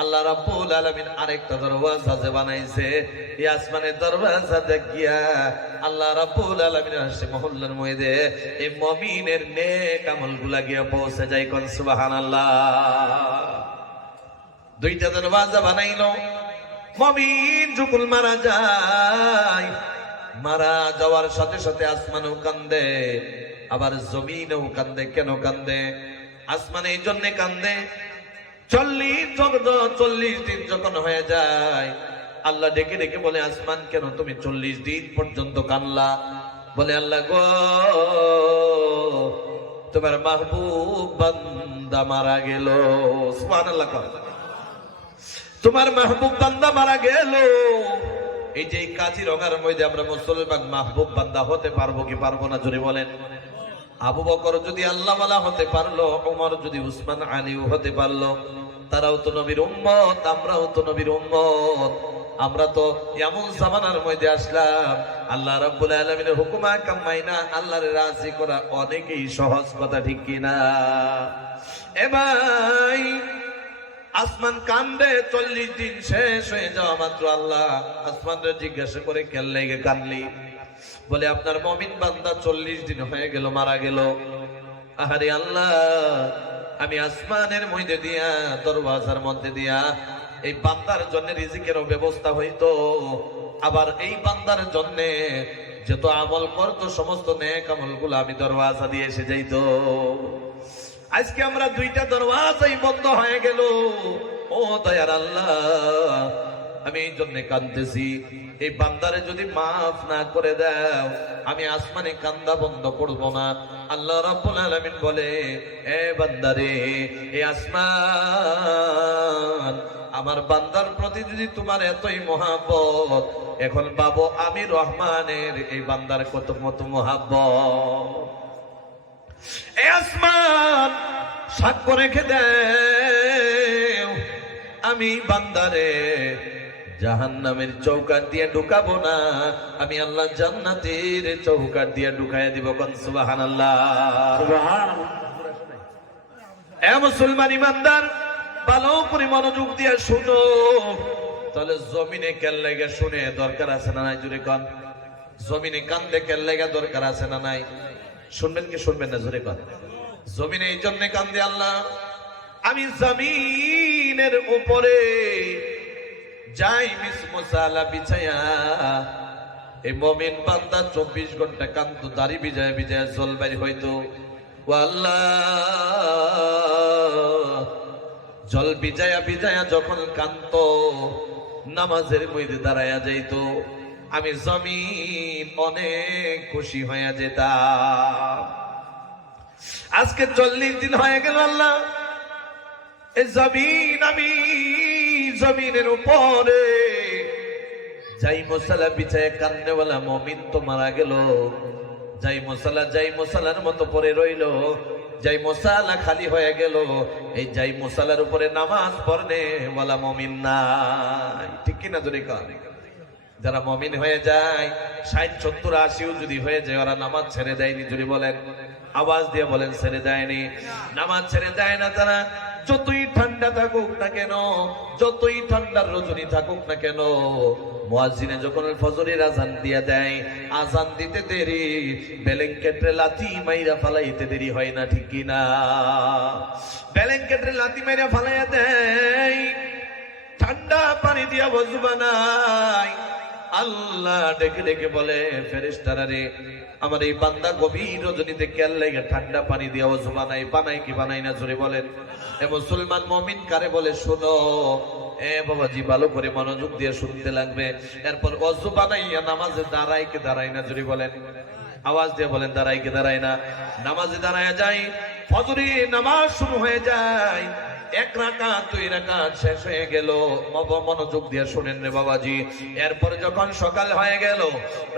আল্লাহ রাব্বুল আলামিন আরেকটা দরওয়াজা যে বানাইছে। এই আসমানের দরওয়াজা দেখিয়া আল্লাহ রাব্বুল আলামিন আসে মহল্লার মধ্যে এই মুমিনের নেক আমলগুলা গিয়া পৌঁছে যায়। কোন সুবহানাল্লাহ। 2টা দরওয়াজা বানাইলো। মুমিন যখন মারা যায়, মারা যাওয়ার সাথে সাথে আসমানও কান্দে, আবার জমিনও কান্দে। কেন কান্দে? আসমান এই জন্য কান্দে, 40 দিন যখন হয়ে যায়, আল্লাহ ডেকে ডেকে বলে, আসমান কেন তুমি 40 দিন পর্যন্ত কানলা? বলে, আল্লাহ গো, তোমার মাহবুব বান্দা মারা গেল। সুবহানাল্লাহ। তোমার মাহবুব বান্দা মারা গেল। এই যে কাজিরঙার মধ্যে আমরা মুসলমান মাহবুব বান্দা হতে পারবো কি পারবো না? জোরে বলেন। আবু বকর যদি আল্লাহওয়ালা হতে পারলো, ওমর যদি উসমান আলীও হতে পারলো, তারাও তো নবীর উম্মত, আমরাও তো নবীর উম্মত। আমরা তো এমন জামানার মধ্যে আসলাম, আল্লাহ রাব্বুল আলামিনের হুকুম আহকাম মাইনা আল্লাহর রাজি করা অনেকই সহজ কথা, ঠিক কিনা? এ ভাই, আসমান কান্দে, 40 দিন শেষ হয়ে যাওয়া মাত্র আল্লাহ আসমানরে জিজ্ঞাসা করে, কেন লেগে কানলি? বলে, আপনার মুমিন বান্দা 40 দিন হয়ে গেল মারা গেল। আহারে আল্লাহ, আমি আসমানের মধ্যে দিয়া, দরওয়াজার মধ্যে দিয়া এই বান্দার জন্য রিজিকেরও ব্যবস্থা হইতো, আবার এই বান্দার জন্য যত আমল করতো সমস্ত নেক আমলগুলো আমি দরওয়াজা দিয়ে এসে যাইতো। আজকে আমরা দুইটা দরওয়াজাই বন্ধ হয়ে গেল। ও দয়ার আল্লাহ, আমি এই জন্য কাঁদতেছি, এই বান্দারে যদি মাফ না করে দাও, আমি আসমানে কান্দা বন্ধ করব না। আল্লাহ রাব্বুল আলামিন বলে, এ বান্দারে, এই আসমান আমার বান্দার প্রতি যদি তোমার এতই মহাব্বত, এখন বাবু আমি রহমানের এই বান্দার কত মত মহাব্বত। এই আসমান সাক্ষ্য রেখে দেও, আমি বান্দারে জাহান্নামের চৌকাট দিয়ে ঢুকাবো না, আমি আল্লাহ জান্নাতের চৌকাট দিয়ে ঢুকাইয়া দিব। কোন সুবহানাল্লাহ। এ মুসলমান ইমানদার, ভালো করে মনোযোগ দিয়ে শুনো। তাহলে জমিনে কেন লাগা শুনে দরকার আছে না নাই? জোরে কন। জমিনে কান্দে কেন লাগা দরকার আছে না নাই? শুনবেন কি শুনবেন না? জোরে কন। জমিনে এই জন্য কান্দে আল্লাহ, আমি জমিনের উপরে যাই মিসমসালা বিছায়া, এই মুমিন বান্দা 24 ঘন্টা কান্দতো, দাড়ি বিজায় বিজায় জলবাড়ি হইতো। ও আল্লাহ, জল বিজায়া বিজায়া যখন কান্দতো, নামাজের মধ্যে দাঁড়ায়া যাইতো, আমি জমিন অনেক খুশি হইয়া যেতাম। আজকে 40 দিন হয়ে গেল আল্লাহ, এই জমিন, আমি জমিনের উপরে যাই মশালা বিছায় কান্নেওয়ালা মুমিন তো মারা গেল, যাই মশালার মতো পরে রইল, যাই মশালা খালি হয়ে গেল, এই যাই মশালার উপরে নামাজ পড়নে ওয়ালা মুমিন নাই, ঠিক কিনা? জোরে কন। যারা মুমিন হয়ে যায় 60, 70, 80 যদি হয়ে যায়, ওরা নামাজ ছেড়ে দেয়নি। জোরে বলেন, আওয়াজ দিয়ে বলেন, ছেড়ে দেয়নি, নামাজ ছেড়ে দেয় না তারা। যতই ঠান্ডা থাকুক না কেন, যতই ঠান্ডার রজনী থাকুক না কেন, মুয়াজ্জিনে যখন ফজরের আজান দিয়ে দেয়, আজান দিতে দেরি, ব্ল্যাঙ্কেটে লাথি মাইরা ফালাইতে দেরি হয় না, ঠিক কিনা? ব্ল্যাঙ্কেটে লাথি মাইরা ফালাইয়া দেয়, ঠান্ডা পানি দিয়া ওযু বানায়। আল্লাহ ডেকে ডেকে বলে, ফেরেশতারা রে, আমার এই বান্দা গভীর রজনীতে কেন লাগে ঠান্ডা পানি দিয়া ওযু বানায়? বানায় কি বানাই না? জোরে বলেন। এ মুসলমান মুমিন কারে বলে? শোনো। এ বাবাজি, ভালো করে মনোযোগ দিয়ে শুনতে লাগবে। এরপর ওযু বানাইয়া নামাজে দাঁড়ায় কি দাঁড়ায় না? জোরে বলেন, আওয়াজ দিয়ে বলেন, দাঁড়ায় কি দাঁড়ায় না? নামাজে দাঁড়ায় যায়, ফজরের নামাজ শুরু হয়ে যায়, 1 রাকাত 2 রাকাত শেষ হয়ে গেল। মনোযোগ দিয়ে শুনেন রে বাবাজি। এরপরে যখন সকাল হয়ে গেল,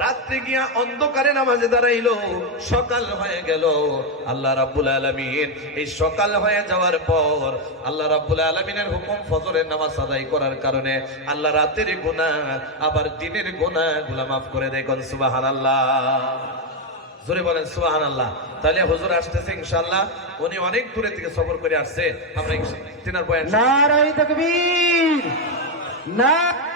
রাত্রে গিয়া অন্ধকারে নামাজে দাঁড়াইলো, সকাল হয়ে গেল। আল্লাহ রাব্বুল আলামিন এই সকাল হয়ে যাওয়ার পর, আল্লাহ রাব্বুল আলামিনের হুকুম ফজরের নামাজ আদায় করার কারণে আল্লাহ রাতের গুনাহ আবার দিনের গুনাহগুলো মাফ করে দেয়। কোন সুবহানাল্লাহ। জোরে বলেন সুবহানাল্লাহ। তাহলে হুজুর আসতেছে ইনশাআল্লাহ, উনি অনেক দূরে থেকে সফর করে আসছে। আমরা তিনার বয়ান নারায়ে তাকবীর, নারায়ে